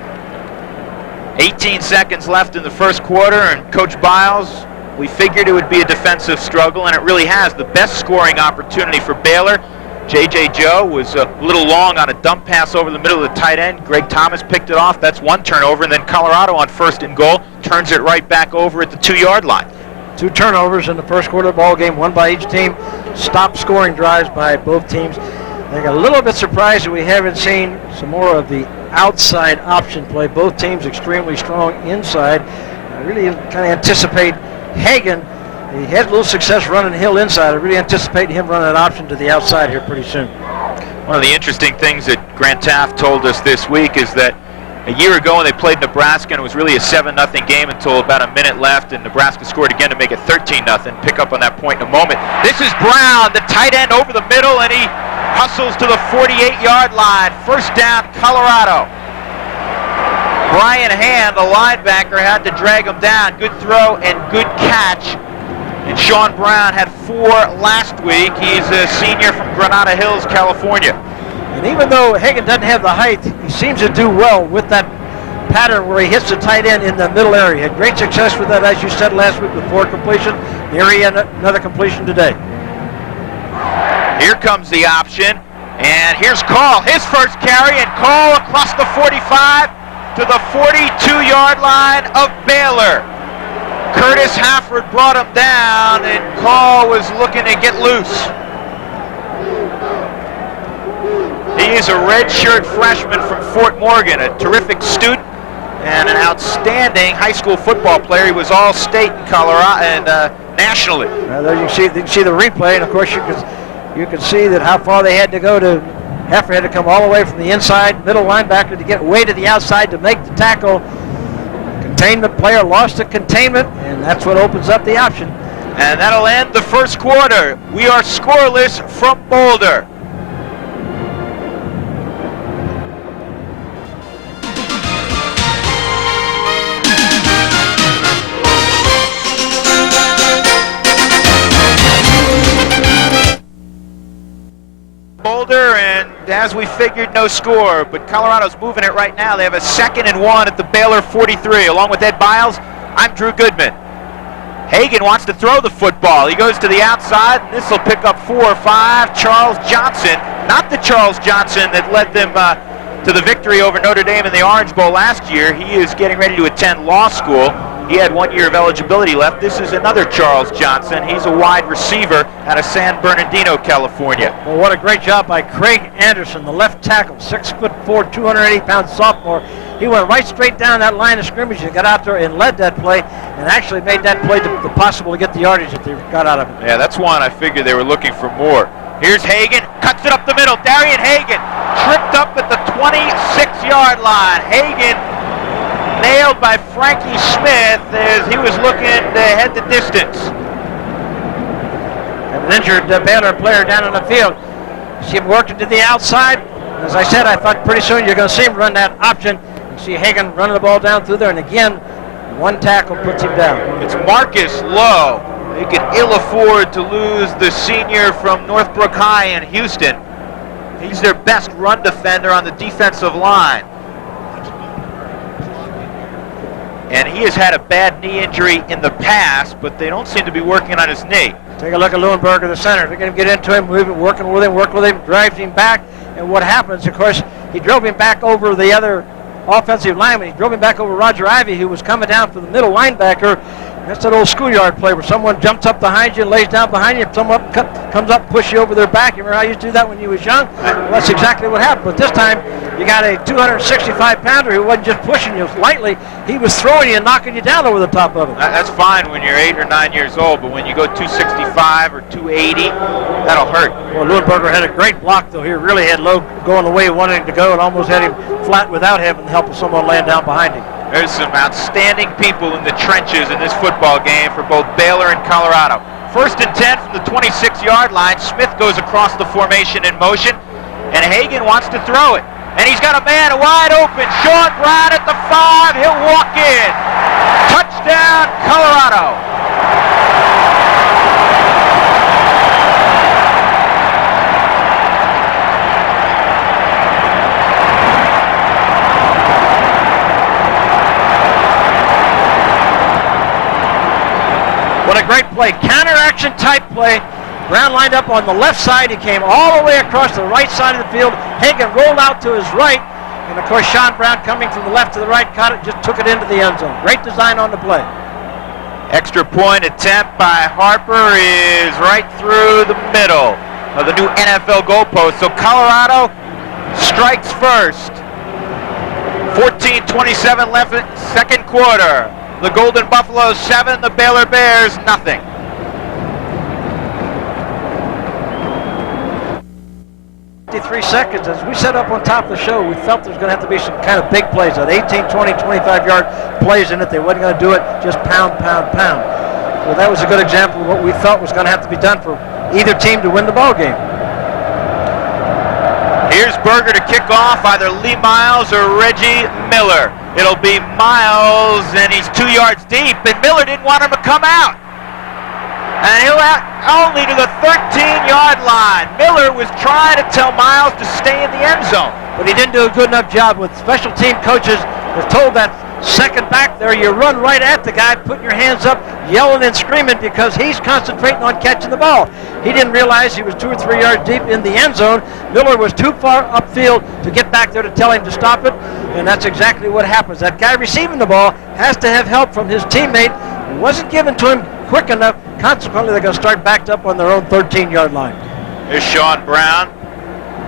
18 seconds left in the 1st quarter, and Coach Biles, we figured it would be a defensive struggle, and it really has. The best scoring opportunity for Baylor J.J. Joe was a little long on a dump pass over the middle of the tight end. Greg Thomas picked it off. That's one turnover, and then Colorado on 1st and goal turns it right back over at the 2-yard line. 2 turnovers in the first quarter of the ball game, one by each team. Stop scoring drives by both teams. I got a little bit surprised that we haven't seen some more of the outside option play. Both teams extremely strong inside. I really kind of anticipate Hagan. He had a little success running Hill inside. I really anticipate him running an option to the outside here pretty soon. One of the interesting things that Grant Taft told us this week is that a year ago when they played Nebraska, and it was really a 7-0 game until about a minute left, and Nebraska scored again to make it 13-0. Pick up on that point in a moment. This is Brown, the tight end over the middle, and he hustles to the 48-yard line. First down, Colorado. Brian Hand, the linebacker, had to drag him down. Good throw and good catch. And Sean Brown had 4 last week. He's a senior from Granada Hills, California. And even though Hagan doesn't have the height, he seems to do well with that pattern where he hits the tight end in the middle area. He had great success with that, as you said last week, with 4 completion. Here he had another completion today. Here comes the option, and here's Call, his first carry, and Call across the 45 to the 42-yard line of Baylor. Curtis Hafford brought him down, and Call was looking to get loose. He is a redshirt freshman from Fort Morgan, a terrific student and an outstanding high school football player. He was all-state in Colorado and nationally. There you can see the replay, and of course you can see that how far they had to go to. Hafford had to come all the way from the inside, middle linebacker to get way to the outside to make the tackle. Containment player lost the containment, and that's what opens up the option. And that'll end the first quarter. We are scoreless from Boulder. Boulder, and as we figured, no score, but Colorado's moving it right now. They have a 2nd and 1 at the Baylor 43. Along with Ed Biles, I'm Drew Goodman. Hagan wants to throw the football. He goes to the outside, and this will pick up 4 or 5. Charles Johnson, not the Charles Johnson that led them to the victory over Notre Dame in the Orange Bowl last year. He is getting ready to attend law school. He had 1 year of eligibility left. This is another Charles Johnson. He's a wide receiver out of San Bernardino, California. Well, what a great job by Craig Anderson, the left tackle, 6'4", 280-pound sophomore. He went right straight down that line of scrimmage and got out there and led that play, and actually made that play the possible to get the yardage that they got out of it. Yeah, that's one I figured they were looking for more. Here's Hagan, cuts it up the middle. Darian Hagan tripped up at the 26-yard line. Hagan nailed by Frankie Smith as he was looking to head the distance. And an injured Baylor player down on the field. See him working to the outside. As I said, I thought pretty soon you're going to see him run that option. You see Hagan running the ball down through there, and again, 1 tackle puts him down. It's Marcus Lowe. They can ill afford to lose the senior from Northbrook High in Houston. He's their best run defender on the defensive line. And he has had a bad knee injury in the past, but they don't seem to be working on his knee. Take a look at Leuenberger, the center. They're going to get into him, working with him, drives him back. And what happens, of course, he drove him back over the other offensive lineman. He drove him back over Roger Ivy, who was coming down for the middle linebacker. That's that old schoolyard play where someone jumps up behind you and lays down behind you. Someone comes up, push you over their back. You remember how you used to do that when you was young? Well, that's exactly what happened. But this time, you got a 265-pounder who wasn't just pushing you lightly. He was throwing you and knocking you down over the top of it. That's fine when you're 8 or 9 years old, but when you go 265 or 280, that'll hurt. Well, Leuenberger had a great block, though. He really had Lowe going the way he wanted him to go and almost had him flat without having the help of someone laying down behind him. There's some outstanding people in the trenches in this football game for both Baylor and Colorado. 1st and 10 from the 26-yard line. Smith goes across the formation in motion, and Hagan wants to throw it. And he's got a man wide open. Sean Brown at the 5. He'll walk in. Touchdown, Colorado. What a great play. Counter-action type play. Brown lined up on the left side. He came all the way across the right side of the field. Hagan rolled out to his right. And, of course, Sean Brown coming from the left to the right, caught it, just took it into the end zone. Great design on the play. Extra point attempt by Harper is right through the middle of the new NFL goalpost. So Colorado strikes first. 14:27 left, second quarter. The Golden Buffaloes 7, the Baylor Bears nothing. Seconds. As we set up on top of the show, we felt there's going to have to be some kind of big plays, that 18, 20, 25-yard plays in it. They wasn't going to do it just pound, pound, pound. Well, that was a good example of what we thought was going to have to be done for either team to win the ball game. Here's Berger to kick off, either Lee Miles or Reggie Miller. It'll be Miles, and he's 2 yards deep, and Miller didn't want him to come out. And he'll out only to the 13-yard line. Miller was trying to tell Miles to stay in the end zone. But he didn't do a good enough job. With special team coaches, they're told that second back there, you run right at the guy, putting your hands up, yelling and screaming because he's concentrating on catching the ball. He didn't realize he was 2 or 3 yards deep in the end zone. Miller was too far upfield to get back there to tell him to stop it, and that's exactly what happens. That guy receiving the ball has to have help from his teammate. It wasn't given to him quick enough. Consequently, they're going to start backed up on their own 13-yard line. Here's Sean Brown,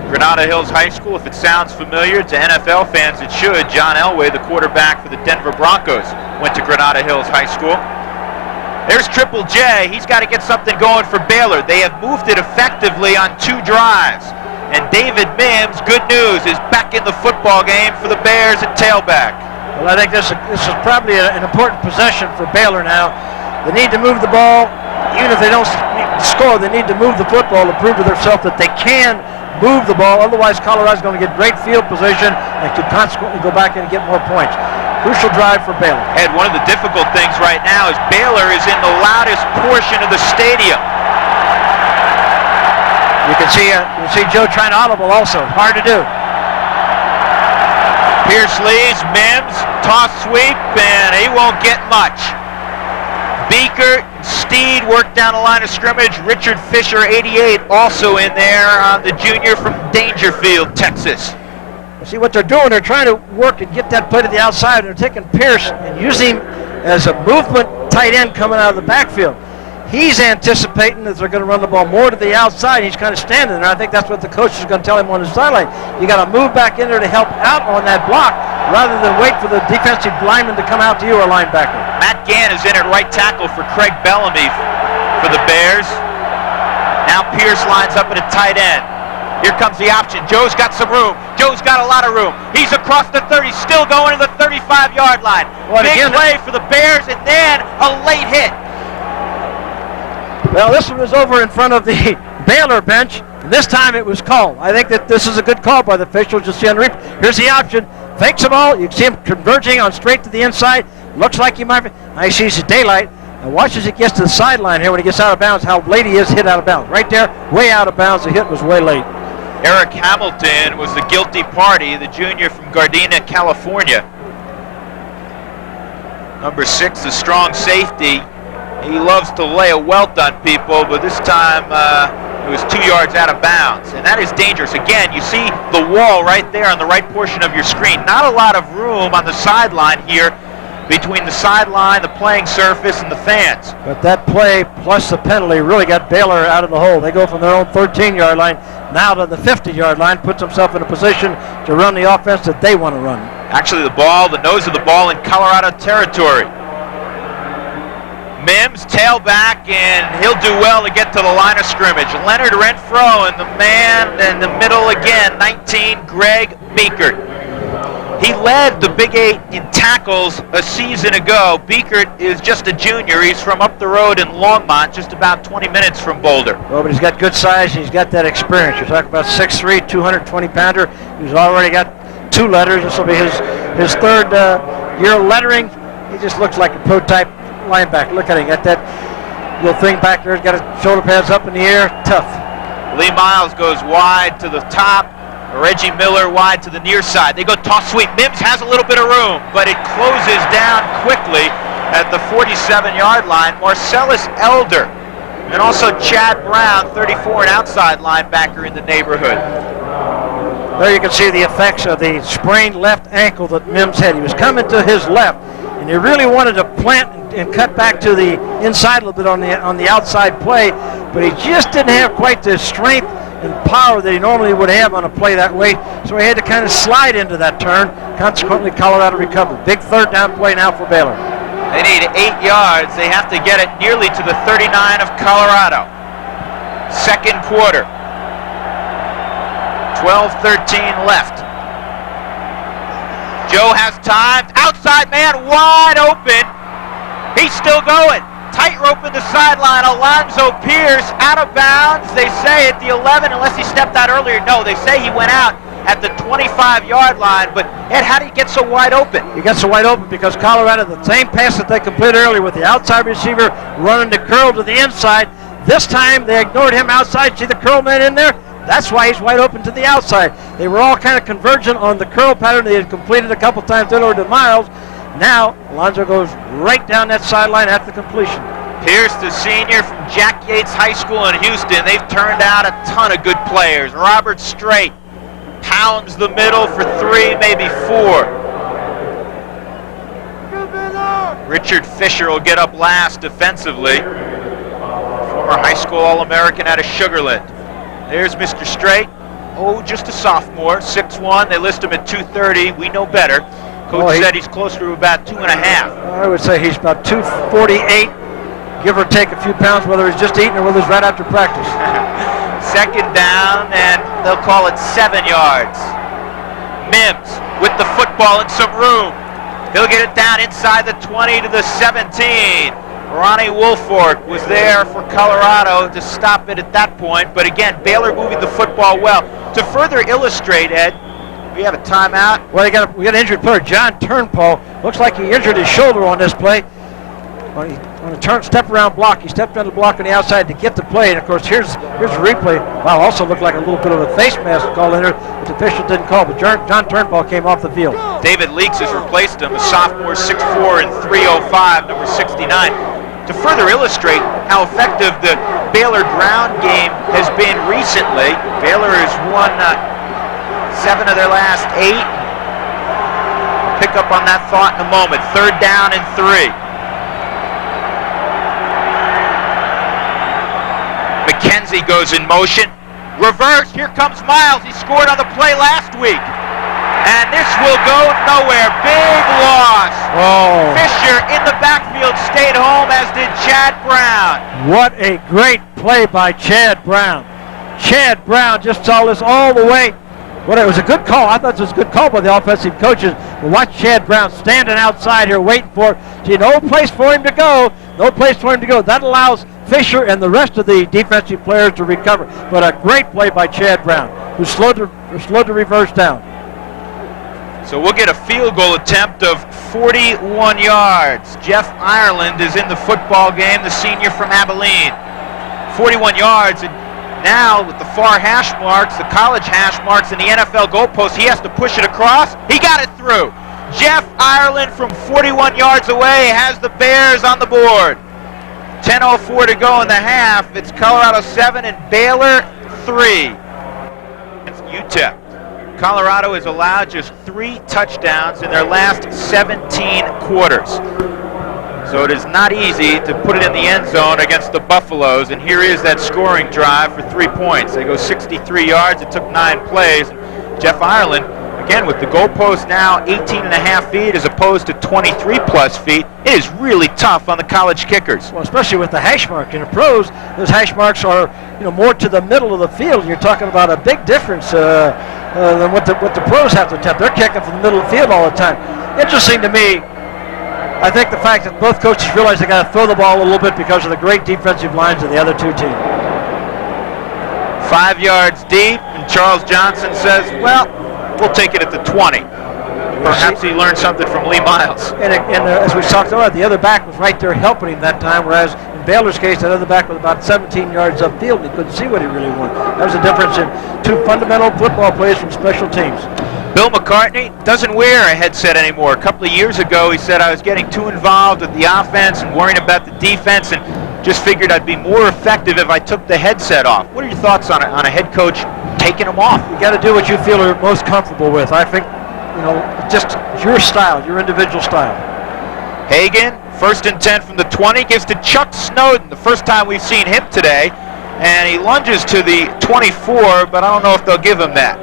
Granada Hills High School. If it sounds familiar to NFL fans, it should. John Elway, the quarterback for the Denver Broncos, went to Granada Hills High School. There's Triple J. He's got to get something going for Baylor. They have moved it effectively on 2 drives. And David Mims, good news, is back in the football game for the Bears at tailback. Well, I think this is probably an important possession for Baylor now. They need to move the ball. Even if they don't score, they need to move the football to prove to themselves that they can move the ball. Otherwise, Colorado's going to get great field position and could consequently go back in and get more points. Crucial drive for Baylor. Ed, one of the difficult things right now is Baylor is in the loudest portion of the stadium. You can see Joe trying to audible also. Hard to do. Pierce leads, Mims, toss sweep, and he won't get much. Beeker, Steed worked down the line of scrimmage. Richard Fisher, 88, also in there on the junior from Dangerfield, Texas. See what they're doing, they're trying to work and get that play to the outside. They're taking Pierce and using him as a movement tight end coming out of the backfield. He's anticipating that they're going to run the ball more to the outside. He's kind of standing there. I think that's what the coach is going to tell him on the sideline. You got to move back in there to help out on that block rather than wait for the defensive lineman to come out to you, or linebacker. Matt Gann is in at right tackle for Craig Bellamy for the Bears. Now Pierce lines up at a tight end. Here comes the option. Joe's got some room. Joe's got a lot of room. He's across the 30, still going to the 35-yard line. Big play for the Bears, and then a late hit. Well, this one was over in front of the Baylor bench. And this time it was called. I think that this is a good call by the officials. You'll see on the replay. Here's the option. Fakes the ball. You can see him converging on straight to the inside. Looks like he might be. Now he sees the daylight. And watch as he gets to the sideline here when he gets out of bounds, how late he is hit out of bounds. Right there, way out of bounds. The hit was way late. Eric Hamilton was the guilty party, the junior from Gardena, California. Number 6, the strong safety. He loves to lay a welt on people, but this time it was 2 yards out of bounds, and that is dangerous. Again, you see the wall right there on the right portion of your screen. Not a lot of room on the sideline here between the sideline, the playing surface, and the fans. But that play plus the penalty really got Baylor out of the hole. They go from their own 13-yard line now to the 50-yard line, puts themselves in a position to run the offense that they want to run. Actually, the nose of the ball in Colorado territory. Mims, tailback, and he'll do well to get to the line of scrimmage. Leonard Renfro and the man in the middle again, 19, Greg Beekert. He led the Big 8 in tackles a season ago. Beekert is just a junior. He's from up the road in Longmont, just about 20 minutes from Boulder. Well, but he's got good size. He's got that experience. You're talking about 6'3", 220-pounder. He's already got 2 letters. This will be his third year lettering. He just looks like a prototype linebacker. Look at him. Got that little thing back there. He's got his shoulder pads up in the air. Tough. Lee Miles goes wide to the top. Reggie Miller wide to the near side. They go toss sweep. Mims has a little bit of room, but it closes down quickly at the 47-yard line. Marcellus Elder And also Chad Brown, 34, an outside linebacker in the neighborhood. There you can see the effects of the sprained left ankle that Mims had. He was coming to his left, and he really wanted to plant and cut back to the inside a little bit on the outside play, but he just didn't have quite the strength and power that he normally would have on a play that way, so he had to kind of slide into that turn. Consequently, Colorado recovered. Big third down play now for Baylor. They need 8 yards. They have to get it nearly to the 39 of Colorado. Second quarter. 12-13 left. Joe has time. Outside man wide open. He's still going. Tightrope in the sideline. Alonzo Pierce out of bounds. They say at the 11, unless he stepped out earlier. No, they say he went out at the 25-yard line. But, Ed, how did he get so wide open? He got so wide open because Colorado, the same pass that they completed earlier with the outside receiver running the curl to the inside, this time they ignored him outside. See the curl man in there? That's why he's wide open to the outside. They were all kind of convergent on the curl pattern they had completed a couple times over to Miles. Now, Alonzo goes right down that sideline after completion. Pierce, the senior from Jack Yates High School in Houston. They've turned out a ton of good players. Robert Strait pounds the middle for 3, maybe 4. Richard Fisher will get up last defensively. Former high school All-American out of Sugarland. There's Mr. Strait. Oh, just a sophomore, 6'1". They list him at 230. We know better. Coach said he's closer to about 2.5. I would say he's about 248, give or take a few pounds, whether he's just eating or whether it's right after practice. Second down, and they'll call it 7 yards. Mims with the football and some room. He'll get it down inside the 20 to the 17. Ronnie Woolfolk was there for Colorado to stop it at that point. But again, Baylor moving the football well. To further illustrate, Ed, we have a timeout. Well, we got an injured player, John Turnpole. Looks like he injured his shoulder on this play. On a step around block, he stepped on the block on the outside to get the play. And of course, here's a replay. Wow, also looked like a little bit of a face mask call in there, but the official didn't call. But John Turnpole came off the field. David Leaks has replaced him, a sophomore, 6'4" and 305, number 69. To further illustrate how effective the Baylor ground game has been recently, Baylor has won 7 of their last 8. Pick up on that thought in a moment. Third down and 3. McKenzie goes in motion. Reverse, here comes Miles. He scored on the play last week. And this will go nowhere. Big loss. Oh. Fisher in the backfield stayed home, as did Chad Brown. What a great play by Chad Brown. Chad Brown just saw this all the way. Well, it was a good call. I thought it was a good call by the offensive coaches. But watch Chad Brown standing outside here waiting for it. See, no place for him to go. No place for him to go. That allows Fisher and the rest of the defensive players to recover. But a great play by Chad Brown, who's slow to reverse down. So we'll get a field goal attempt of 41 yards. Jeff Ireland is in the football game, the senior from Abilene. 41 yards, and now with the far hash marks, the college hash marks, and the NFL goalpost, he has to push it across. He got it through. Jeff Ireland from 41 yards away has the Bears on the board. 10:04 to go in the half. It's Colorado 7 and Baylor 3. It's UTEP. Colorado has allowed just 3 touchdowns in their last 17 quarters. So it is not easy to put it in the end zone against the Buffaloes. And here is that scoring drive for 3 points. They go 63 yards. It took 9 plays. Jeff Ireland, again, with the goalpost now 18.5 feet as opposed to 23-plus feet, it is really tough on the college kickers. Well, especially with the hash mark. In the pros, those hash marks are, more to the middle of the field. You're talking about a big difference than what the pros have to attempt. They're kicking from the middle of the field all the time. Interesting to me, I think the fact that both coaches realize they got to throw the ball a little bit because of the great defensive lines of the other two teams. 5 yards deep, and Charles Johnson says, well, we'll take it at the 20. Perhaps he learned something from Lee Miles. And as we talked about, the other back was right there helping him that time, whereas in Baylor's case, that other back was about 17 yards upfield, and he couldn't see what he really wanted. That was the difference in 2 fundamental football plays from special teams. Bill McCartney doesn't wear a headset anymore. A couple of years ago, he said, I was getting too involved with the offense and worrying about the defense, and Just figured I'd be more effective if I took the headset off. What are your thoughts on a head coach taking them off? You got to do what you feel are most comfortable with. I think, just your style, your individual style. Hagan, 1st and 10 from the 20, gives to Chuck Snowden, the first time we've seen him today. And he lunges to the 24, but I don't know if they'll give him that.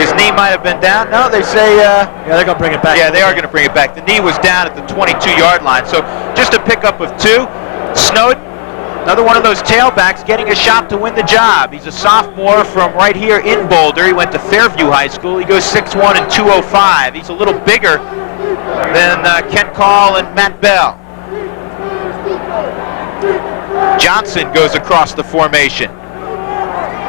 His knee might have been down. No, they say... yeah, they're going to bring it back. Yeah, they are going to bring it back. The knee was down at the 22-yard line. So just a pickup of 2. Snowden, another one of those tailbacks getting a shot to win the job. He's a sophomore from right here in Boulder. He went to Fairview High School. He goes 6'1" and 205. He's a little bigger than Ken Call and Matt Bell. Johnson goes across the formation.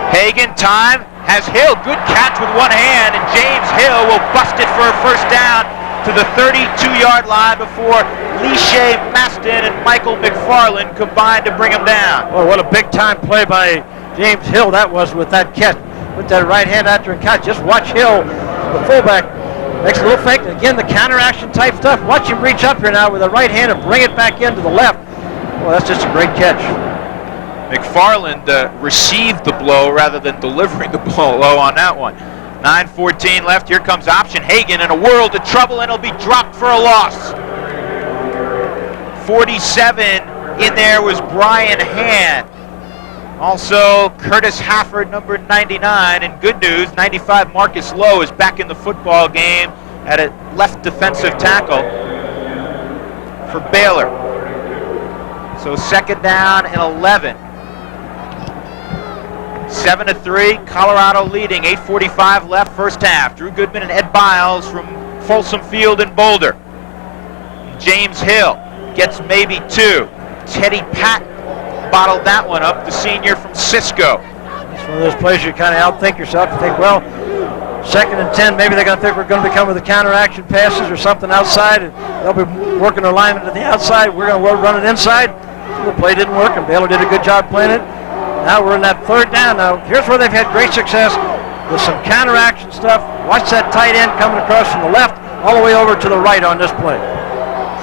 Hagan, time, has Hill. Good catch with one hand, and James Hill will bust it for a first down to the 32-yard line before Leshay Maston and Michael McFarland combined to bring him down. Well, what a big-time play by James Hill that was with that catch. With that right hand after a catch. Just watch Hill, the fullback, makes a little fake. Again, the counter-action type stuff. Watch him reach up here now with the right hand and bring it back into the left. Well, that's just a great catch. McFarland received the blow rather than delivering the blow on that one. 9:14 left. Here comes option. Hagan in a world of trouble, and he'll be dropped for a loss. 47 in there was Brian Hand. Also, Curtis Hafford, number 99. And good news, 95 Marcus Lowe is back in the football game at a left defensive tackle for Baylor. So 2nd down and 11. 7-3, Colorado leading, 8:45 left, first half. Drew Goodman and Ed Biles from Folsom Field in Boulder. James Hill gets maybe 2. Teddy Patton bottled that one up, the senior from Cisco. It's one of those plays you kind of outthink yourself. You think, well, 2nd and 10, maybe they're going to think we're going to come with the counter-action passes or something outside, and they'll be working their linemen to the outside. We're going to run it inside. So the play didn't work, and Baylor did a good job playing it. Now we're in that 3rd down. Now, here's where they've had great success with some counter-action stuff. Watch that tight end coming across from the left all the way over to the right on this play.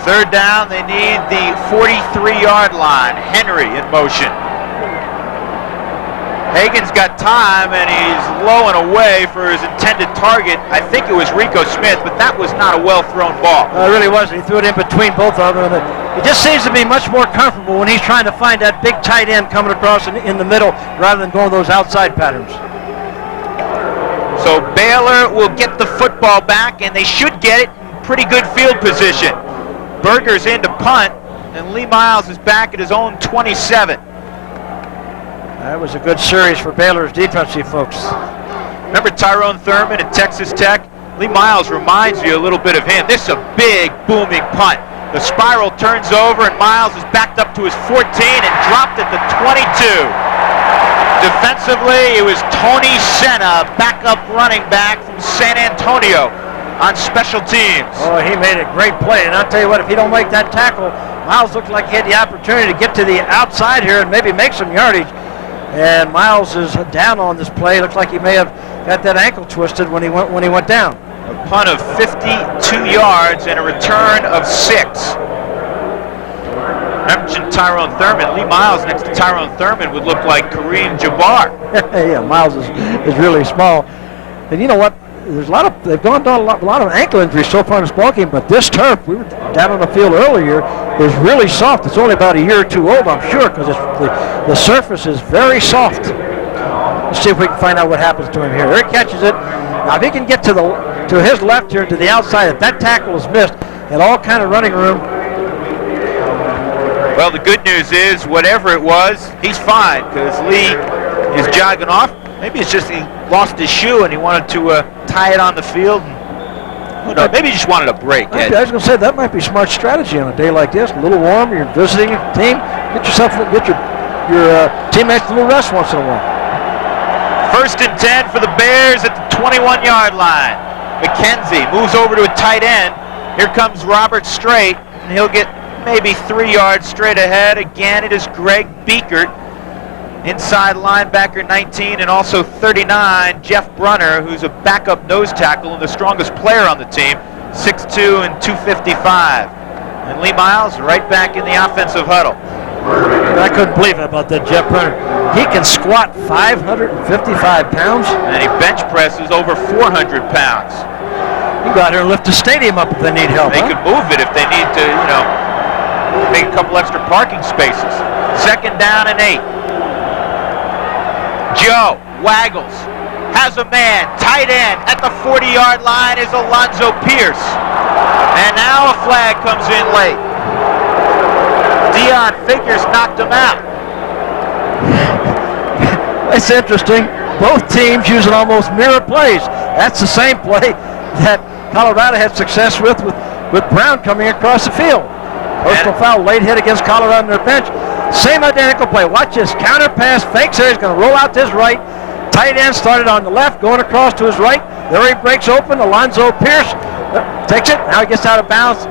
3rd down, they need the 43-yard line. Henry in motion. Hagan's got time, and he's low and away for his intended target. I think it was Rico Smith, but that was not a well-thrown ball. It really wasn't. He threw it in between both of them. He just seems to be much more comfortable when he's trying to find that big tight end coming across in the middle rather than going those outside patterns. So Baylor will get the football back, and they should get it in pretty good field position. Berger's in to punt, and Lee Miles is back at his own 27. That was a good series for Baylor's defensive folks. Remember Tyrone Thurman at Texas Tech? Lee Miles reminds you a little bit of him. This is a big, booming punt. The spiral turns over, and Miles is backed up to his 14 and dropped at the 22. Defensively, it was Tony Senna, backup running back from San Antonio on special teams. Oh, he made a great play, and I'll tell you what, if he don't make that tackle, Miles looked like he had the opportunity to get to the outside here and maybe make some yardage. And Miles is down on this play. Looks like he may have got that ankle twisted when he went down. A punt of 52 yards and a return of 6. Mentioned Tyrone Thurman. Lee Miles next to Tyrone Thurman would look like Kareem Jabbar. Yeah, Miles is really small. And you know what? They've gone down a lot of ankle injuries so far in this ball game, but this turf, we were down on the field earlier, is really soft. It's only about a year or two old, I'm sure, because the surface is very soft. Let's see if we can find out what happens to him here. Here he catches it. Now, if he can get to his left here, to the outside, if that tackle is missed, and all kind of running room. Well, the good news is, whatever it was, he's fine, because Lee is jogging off. Maybe it's just he lost his shoe and he wanted to tie it on the field. Who knows? Maybe he just wanted a break. I was going to say that might be smart strategy on a day like this. A little warm, you're visiting your team. Get your teammates a little rest once in a while. 1st and 10 for the Bears at the 21-yard line. McKenzie moves over to a tight end. Here comes Robert Strait, and he'll get maybe 3 yards straight ahead. Again, it is Greg Beekert. Inside linebacker 19 and also 39, Jeff Brunner, who's a backup nose tackle and the strongest player on the team, 6'2" and 255. And Lee Miles right back in the offensive huddle. I couldn't believe it about that Jeff Brenner. He can squat 555 pounds. And he bench presses over 400 pounds. You go out here and lift the stadium up if they need help. They could move it if they need to, make a couple extra parking spaces. 2nd down and 8. Joe waggles, has a man, tight end at the 40-yard line is Alonzo Pierce. And now a flag comes in late. Dion Figures knocked him out. It's interesting. Both teams using almost mirror plays. That's the same play that Colorado had success with Brown coming across the field. Personal foul, late hit against Colorado on their bench. Same identical play. Watch this. Counter pass, fakes there. He's going to roll out to his right. Tight end started on the left, going across to his right. There he breaks open. Alonzo Pierce takes it. Now he gets out of bounds.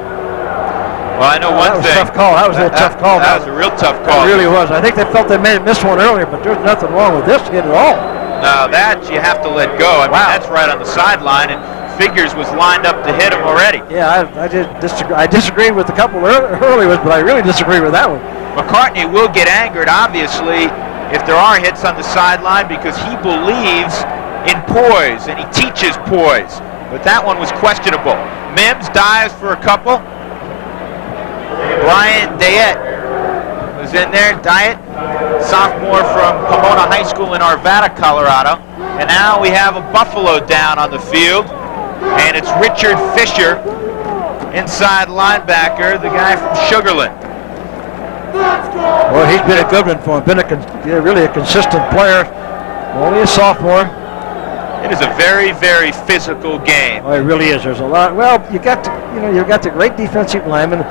Well, I know one thing. That was a tough call. That was a tough call. That was a real tough call. It really was. I think they felt they may have missed one earlier, but there's nothing wrong with this hit at all. No, that you have to let go. I mean, that's right on the sideline, and Figures was lined up to hit him already. Yeah, I disagreed with a couple early ones, but I really disagree with that one. McCartney will get angered, obviously, if there are hits on the sideline because he believes in poise, and he teaches poise. But that one was questionable. Mims dives for a couple. Brian Diet was in there. Diet, sophomore from Pomona High School in Arvada, Colorado. And now we have a Buffalo down on the field. And it's Richard Fisher, inside linebacker, the guy from Sugarland. Well, he's been a good one for him. Been really a consistent player. Only a sophomore. It is a very, very physical game. Oh, it really is. There's a lot. Well, you've got the great defensive linemen.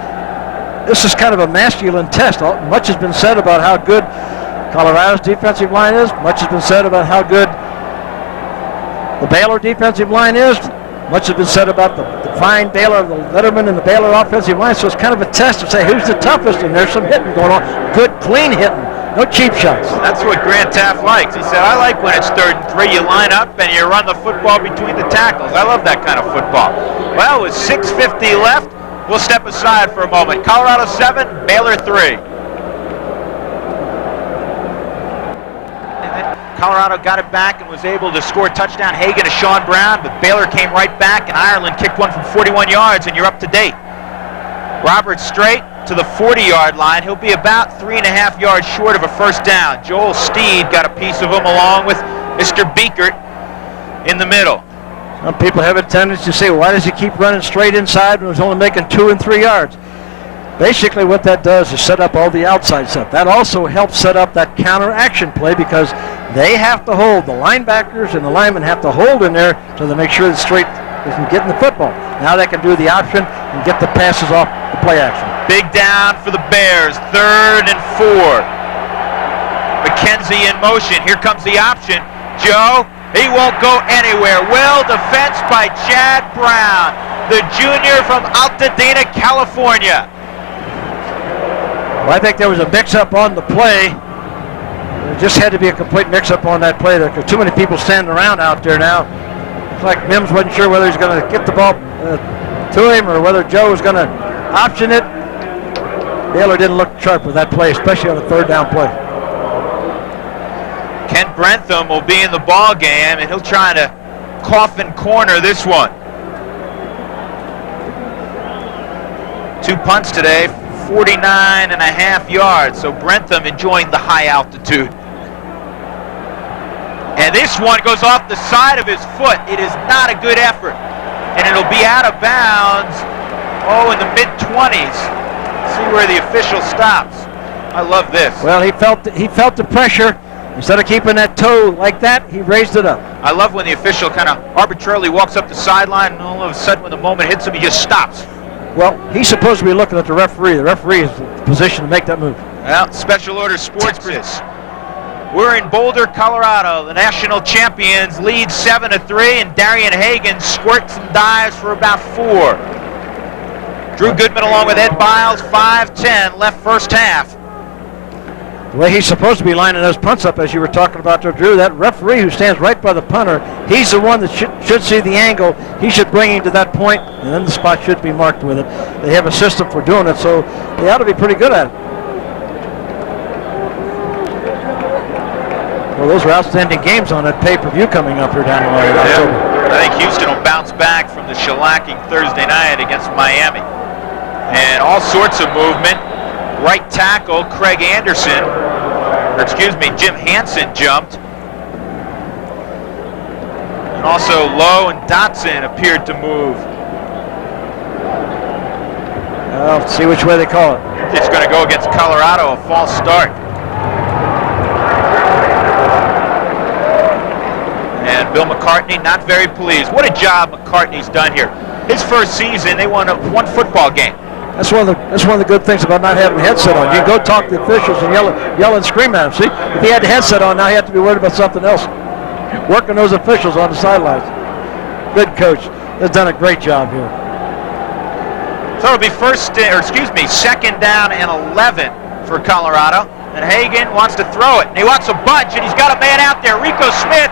This is kind of a masculine test. Much has been said about how good Colorado's defensive line is. Much has been said about how good the Baylor defensive line is. Much has been said about the fine Baylor, the Letterman and the Baylor offensive line. So it's kind of a test to say who's the toughest, and there's some hitting going on. Good, clean hitting. No cheap shots. That's what Grant Taft likes. He said, I like when it's 3rd and 3. You line up and you run the football between the tackles. I love that kind of football. Well, with 6:50 left, we'll step aside for a moment. Colorado 7, Baylor 3. Colorado got it back and was able to score a touchdown. Hagan to Sean Brown, but Baylor came right back, and Ireland kicked one from 41 yards, and you're up to date. Roberts straight to the 40-yard line. He'll be about 3.5 yards short of a first down. Joel Steed got a piece of him along with Mr. Beekert in the middle. Some people have a tendency to say, why does he keep running straight inside when he's only making 2 and 3 yards? Basically what that does is set up all the outside stuff. That also helps set up that counter action play because they have to hold, the linebackers and the linemen have to hold in there so they make sure that straight isn't getting the football. Now they can do the option and get the passes off the play action. Big down for the Bears, 3rd and 4. McKenzie in motion, here comes the option. Joe, he won't go anywhere. Well defense by Chad Brown, the junior from Altadena, California. Well, I think there was a mix-up on the play. There just had to be a complete mix-up on that play. There are too many people standing around out there now. It's like Mims wasn't sure whether he's going to get the ball to him or whether Joe was going to option it. Baylor didn't look sharp with that play, especially on the 3rd down play. Kent Brentham will be in the ball game, and he'll try to coffin corner this one. 2 punts today, 49.5 yards. So Brentham enjoying the high altitude. And this one goes off the side of his foot. It is not a good effort. And it'll be out of bounds, in the mid-20s. See where the official stops. I love this. Well, he felt the pressure. Instead of keeping that toe like that, he raised it up. I love when the official kind of arbitrarily walks up the sideline, and all of a sudden when the moment hits him, he just stops. Well, he's supposed to be looking at the referee. The referee is in the position to make that move. Well, Special Order Sports Business. We're in Boulder, Colorado. The national champions lead 7-3, and Darian Hagan squirts and dives for about 4. Drew Goodman along with Ed Biles, 5-10, left first half. The way he's supposed to be lining those punts up, as you were talking about there, Drew, that referee who stands right by the punter, he's the one that should see the angle. He should bring him to that point, and then the spot should be marked with it. They have a system for doing it, so they ought to be pretty good at it. Well, those are outstanding games on that pay-per-view coming up here down the line in October. I think Houston will bounce back from the shellacking Thursday night against Miami. And all sorts of movement. Right tackle, Craig Anderson, or excuse me, Jim Hansen jumped. And also Lowe and Dotson appeared to move. Well, see which way they call it. It's going to go against Colorado, a false start. And Bill McCartney not very pleased. What a job McCartney's done here. His first season, they won one football game. That's one of the good things about not having a headset on. You can go talk to the officials and yell and scream at them. See, if he had the headset on, now he had to be worried about something else. Working those officials on the sidelines. Good coach. Has done a great job here. So it'll be second down and 11 for Colorado. And Hagan wants to throw it. And he wants a bunch, and he's got a man out there. Rico Smith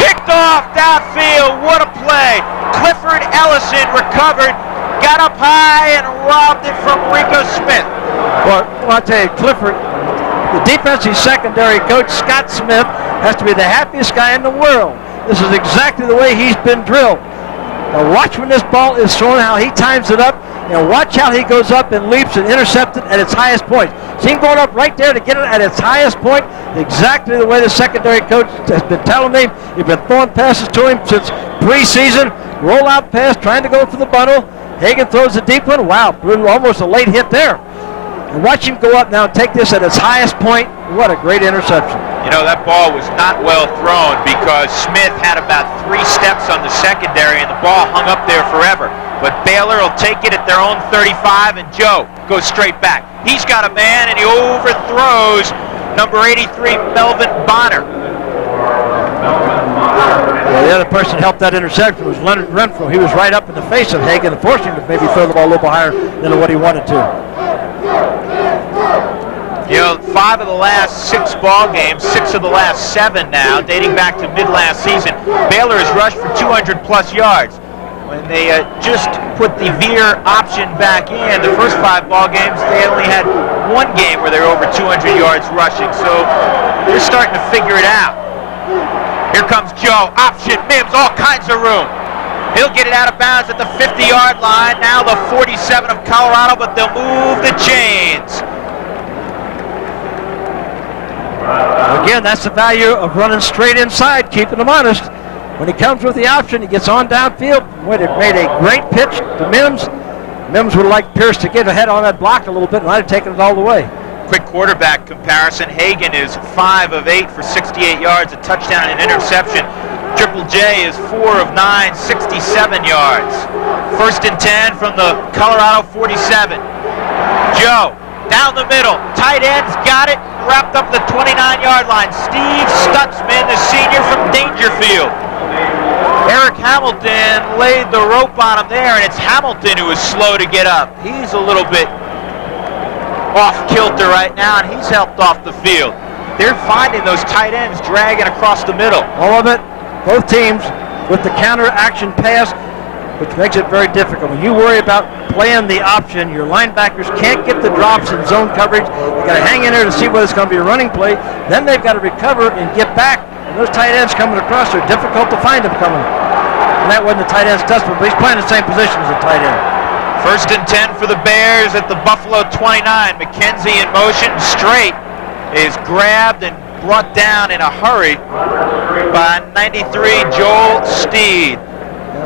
picked off downfield. What a play. Clifford Ellison recovered, got up high, and robbed it from Rico Smith. Well, I'll tell you, Clifford, the defensive secondary coach, Scott Smith, has to be the happiest guy in the world. This is exactly the way he's been drilled. Now watch when this ball is thrown, how he times it up, and watch how he goes up and leaps and intercepts it at its highest point. See him going up right there to get it at its highest point, exactly the way the secondary coach has been telling him. He's been throwing passes to him since preseason, roll-out pass, trying to go for the bundle. Hagan throws a deep one. Wow, almost a late hit there. And watch him go up now and take this at its highest point. What a great interception. You know, that ball was not well thrown because Smith had about 3 steps on the secondary and the ball hung up there forever. But Baylor will take it at their own 35, and Joe goes straight back. He's got a man, and he overthrows number 83, Melvin Bonner. Well, the other person helped that interception was Leonard Renfro. He was right up in the face of Hagan and forced him to maybe throw the ball a little bit higher than what he wanted to. You know, 5 of the last 6 ball games, 6 of the last 7 now, dating back to mid-last season, Baylor has rushed for 200-plus yards. When they just put the veer option back in, the first 5 ball games, they only had 1 game where they were over 200 yards rushing. So they're starting to figure it out. Here comes Joe, option, Mims, all kinds of room. He'll get it out of bounds at the 50-yard line. Now the 47 of Colorado, but they'll move the chains. Again, that's the value of running straight inside, keeping them honest. When he comes with the option, he gets on downfield. Made a great pitch to Mims. Mims would like Pierce to get ahead on that block a little bit, and I'd have taken it all the way. Quick quarterback comparison. Hagan is 5 of 8 for 68 yards, a touchdown and an interception. Triple J is 4 of 9, 67 yards. 1st and 10 from the Colorado 47. Joe, down the middle. Tight end's got it, wrapped up the 29-yard line. Steve Stutzman, the senior from Dangerfield. Eric Hamilton laid the rope on him there, and it's Hamilton who is slow to get up. He's a little bit off kilter right now, and he's helped off the field. They're finding those tight ends dragging across the middle. All of it, both teams with the counter action pass, which makes it very difficult. When you worry about playing the option, your linebackers can't get the drops in zone coverage. You got to hang in there to see whether it's going to be a running play. Then they've got to recover and get back. And those tight ends coming across, they're difficult to find them coming. And that wasn't the tight end's touchdown, but he's playing the same position as a tight end. 1st and 10 for the Bears at the Buffalo 29. McKenzie in motion, straight, is grabbed and brought down in a hurry by 93 Joel Steed.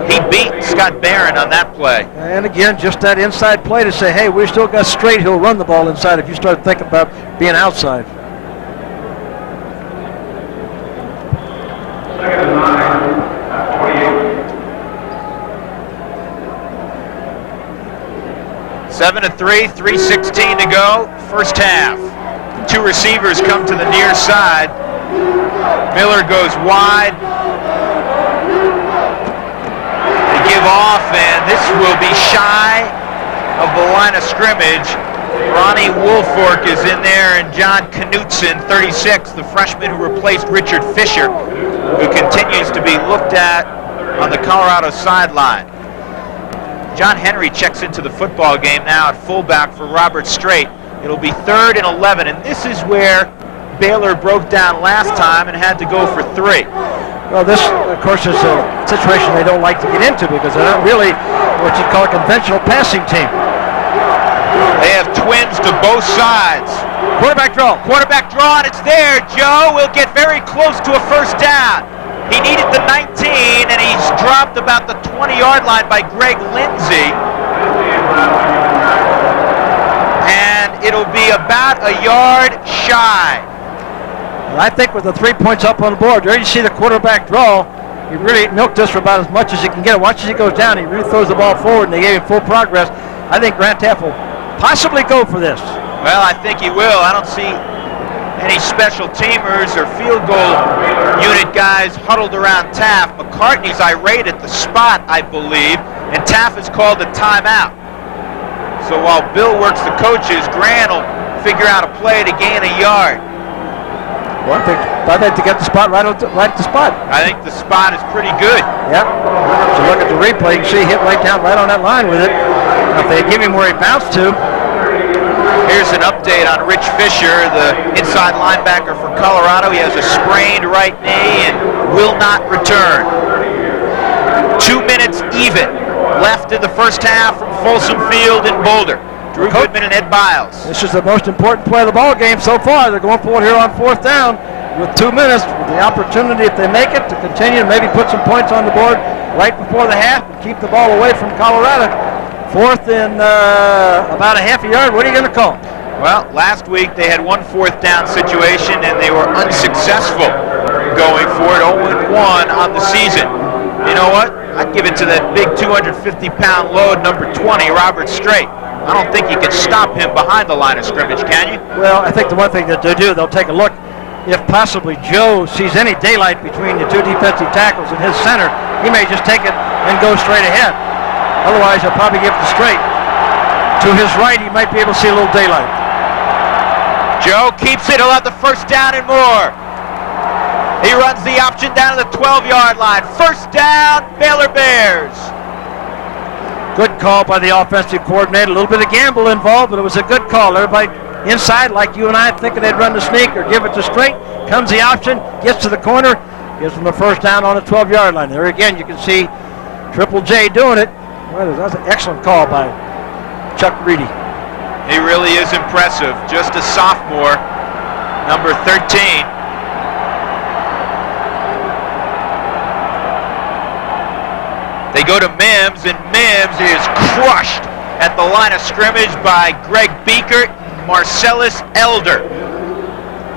He beat Scott Barron on that play. And again, just that inside play to say, hey, we still got straight. He'll run the ball inside if you start thinking about being outside. 7-3, 3:16 to go, first half. 2 receivers come to the near side. Miller goes wide. They give off, and this will be shy of the line of scrimmage. Ronnie Woolfork is in there, and John Knutson, 36, the freshman who replaced Richard Fisher, who continues to be looked at on the Colorado sideline. John Henry checks into the football game now at fullback for Robert Strait. It'll be 3rd and 11, and this is where Baylor broke down last time and had to go for 3. Well, this, of course, is a situation they don't like to get into because they're not really what you call a conventional passing team. They have twins to both sides. Quarterback draw. Quarterback draw, and it's there. Joe will get very close to a first down. He needed the 19, and he's dropped about the 20-yard line by Greg Lindsay. And it'll be about a yard shy. I think with the 3 points up on the board, there you see the quarterback draw. He really milked this for about as much as he can get it. Watch as he goes down. He really throws the ball forward, and they gave him full progress. I think Grant Teff will possibly go for this. Well, I think he will. I don't see any special teamers or field goal unit guys huddled around Taft. McCartney's irate at the spot, I believe, and Taft has called a timeout. So while Bill works the coaches, Grant will figure out a play to gain a yard. Well, I think to get the spot right at the spot. I think the spot is pretty good. Yep. So look at the replay. You can see he hit right down right on that line with it. Now if they give him where he bounced to. Here's an update on Rich Fisher, the inside linebacker for Colorado. He has a sprained right knee and will not return. 2 minutes even left in the first half from Folsom Field in Boulder. Drew Goodman and Ed Biles. This is the most important play of the ball game so far. They're going for it here on 4th down with 2 minutes with the opportunity, if they make it, to continue and maybe put some points on the board right before the half and keep the ball away from Colorado. 4th and about a half a yard. What are you going to call? Well, last week they had 1 4th down situation and they were unsuccessful going for it, 0-1 on the season. You know what? I'd give it to that big 250-pound load, number 20, Robert Strait. I don't think you can stop him behind the line of scrimmage, can you? Well, I think the one thing that they do, they'll take a look. If possibly Joe sees any daylight between the 2 defensive tackles and his center, he may just take it and go straight ahead. Otherwise, he'll probably give it to Strait. To his right, he might be able to see a little daylight. Joe keeps it. He'll have the first down and more. He runs the option down to the 12-yard line. First down, Baylor Bears. Good call by the offensive coordinator. A little bit of gamble involved, but it was a good call. Everybody inside, like you and I, thinking they'd run the sneak or give it to Strait. Comes the option, gets to the corner, gives them the first down on the 12-yard line. There again, you can see Triple J doing it. Well, that's an excellent call by Chuck Reedy. He really is impressive. Just a sophomore, number 13. They go to Mims, and Mims is crushed at the line of scrimmage by Greg Beekert and Marcellus Elder.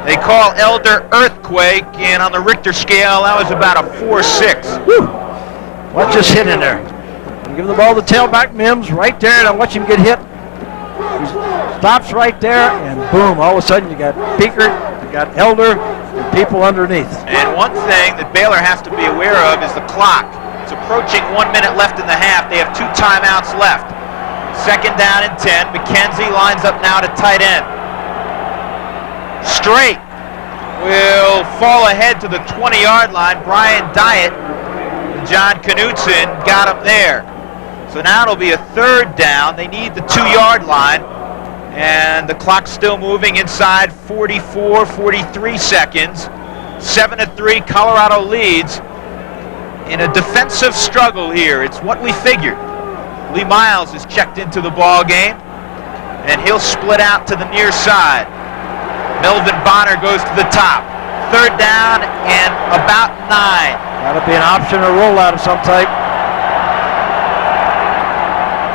They call Elder earthquake, and on the Richter scale, that was about a 4-6. Whew. Watch this hit in there. You give the ball to tailback Mims right there, and watch him get hit. He stops right there, and boom, all of a sudden you got Beekert, you got Elder, and people underneath. And one thing that Baylor has to be aware of is the clock. It's approaching 1 minute left in the half. They have 2 timeouts left. Second down and 10. McKenzie lines up now to tight end. Strait will fall ahead to the 20-yard line. Brian Dyatt and John Knutson got him there. So now it'll be a 3rd down. They need the 2-yard line. And the clock's still moving inside 44, 43 seconds. 7-3, Colorado leads. In a defensive struggle here, it's what we figured. Lee Miles is checked into the ball game, and he'll split out to the near side. Melvin Bonner goes to the top. 3rd down and about 9. That'll be an option or rollout of some type.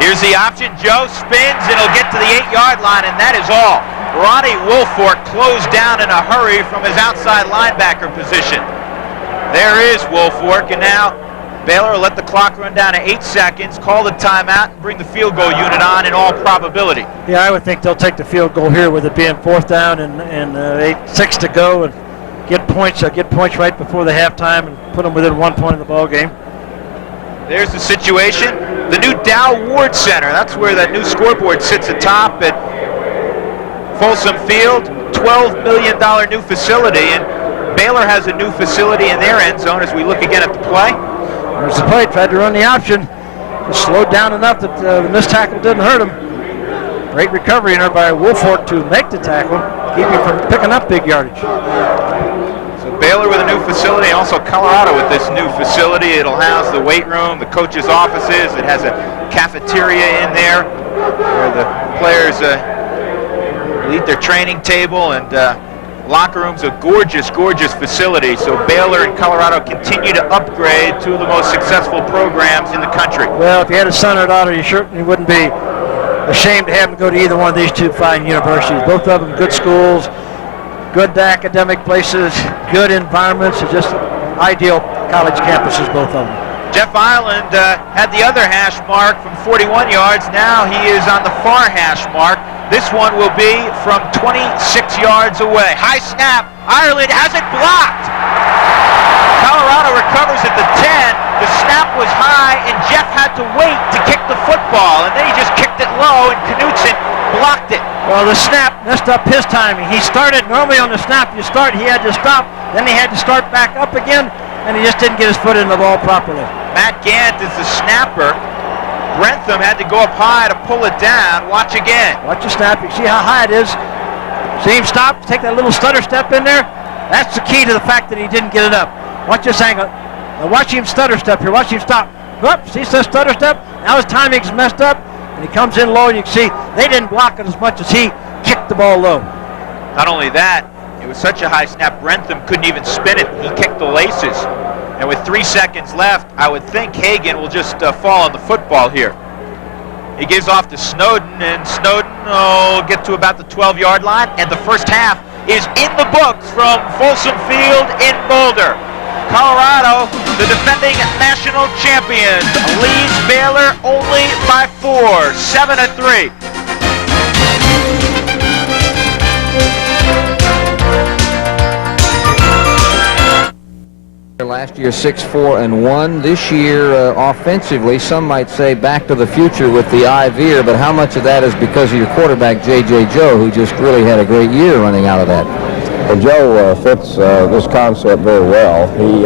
Here's the option. Joe spins, and he'll get to the 8-yard line, and that is all. Ronnie Woolfolk closed down in a hurry from his outside linebacker position. There is Woolfolk, and now Baylor will let the clock run down to 8 seconds, call the timeout, and bring the field goal unit on in all probability. Yeah, I would think they'll take the field goal here with it being 4th down and 6 to go, and get points right before the halftime and put them within 1 point of the ball game. There's the situation. The new Dow Ward Center, that's where that new scoreboard sits atop at Folsom Field. $12 million new facility, and Baylor has a new facility in their end zone as we look again at the play. There's the play, tried to run the option. Just slowed down enough that the missed tackle didn't hurt him. Great recovery in there by Woolfolk to make the tackle. keep him from picking up big yardage. So Baylor with a new facility, also Colorado with this new facility. It'll house the weight room, the coaches' offices. It has a cafeteria in there where the players eat their training table, and locker room's a gorgeous, gorgeous facility. So Baylor and Colorado continue to upgrade two of the most successful programs in the country. Well, if you had a son or daughter, you certainly wouldn't be ashamed to have them go to either one of these two fine universities. Both of them good schools, good academic places, good environments, and just ideal college campuses, both of them. Jeff Ireland had the other hash mark from 41 yards. Now he is on the far hash mark. This one will be from 26 yards away. High snap. Ireland has it blocked. Colorado recovers at the 10. The snap was high, and Jeff had to wait to kick the football, and then he just kicked it low, and Knutson blocked it. Well, the snap messed up his timing. He started, normally on the snap you start, he had to stop, then he had to start back up again, and he just didn't get his foot in the ball properly. Matt Gant is the snapper. Brentham had to go up high to pull it down. Watch again. Watch the snap. You see how high it is. See him stop, take that little stutter step in there. That's the key to the fact that he didn't get it up. Watch this angle. Now watch him stutter step here. Watch him stop. Go up. See the stutter step? Now his timing's messed up, and he comes in low, and you can see they didn't block it as much as he kicked the ball low. Not only that, it was such a high snap, Brentham couldn't even spin it. He kicked the laces. And with 3 seconds left, I would think Hagan will just fall on the football here. He gives off to Snowden, and Snowden will get to about the 12-yard line, and the first half is in the books from Folsom Field in Boulder. Colorado, the defending national champions, leads Baylor only by 4, 7-3. Last year 6-4-1. This year offensively, some might say back to the future with the eye veer, but how much of that is because of your quarterback J.J. Joe, who just really had a great year running out of that? Well, Joe fits this concept very well. He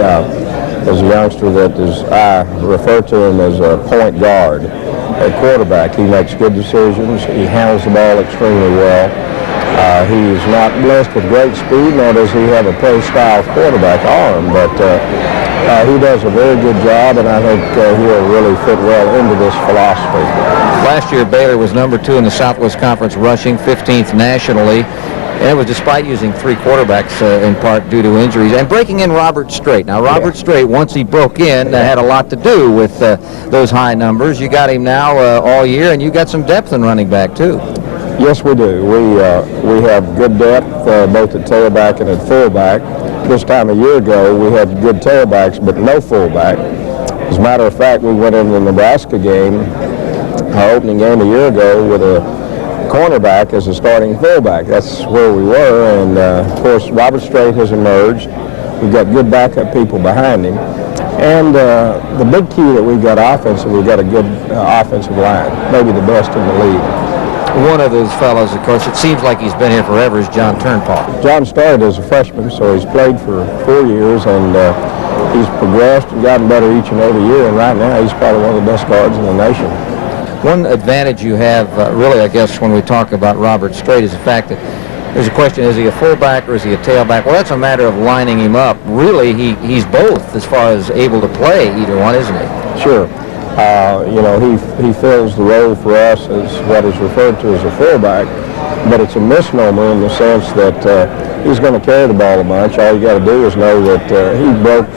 is a youngster that is, I refer to him as a point guard at quarterback. He makes good decisions. He handles the ball extremely well. He's not blessed with great speed, nor does he have a pro-style quarterback arm, but he does a very good job, and I think he'll really fit well into this philosophy. Last year, Baylor was number 2 in the Southwest Conference rushing, 15th nationally, and it was despite using 3 quarterbacks in part due to injuries, and breaking in Robert Strait. Now, Robert Strait, once he broke in, had a lot to do with those high numbers. You got him now all year, and you got some depth in running back, too. Yes, we do. We have good depth both at tailback and at fullback. This time a year ago, we had good tailbacks, but no fullback. As a matter of fact, we went into the Nebraska game, our opening game a year ago, with a cornerback as a starting fullback. That's where we were, and of course, Robert Strait has emerged. We've got good backup people behind him. And the big key that we've got offensive, we've got a good offensive line, maybe the best in the league. One of those fellows, of course, it seems like he's been here forever, is John Turnpaugh. John started as a freshman, so he's played for 4 years, and he's progressed and gotten better each and every year, and right now he's probably one of the best guards in the nation. One advantage you have, really, I guess, when we talk about Robert Strait is the fact that there's a question, is he a fullback or is he a tailback? Well, that's a matter of lining him up. Really, he's both as far as able to play either one, isn't he? Sure. You know, he fills the role for us as what is referred to as a fullback, but it's a misnomer in the sense that he's going to carry the ball a bunch. All you got to do is know that he broke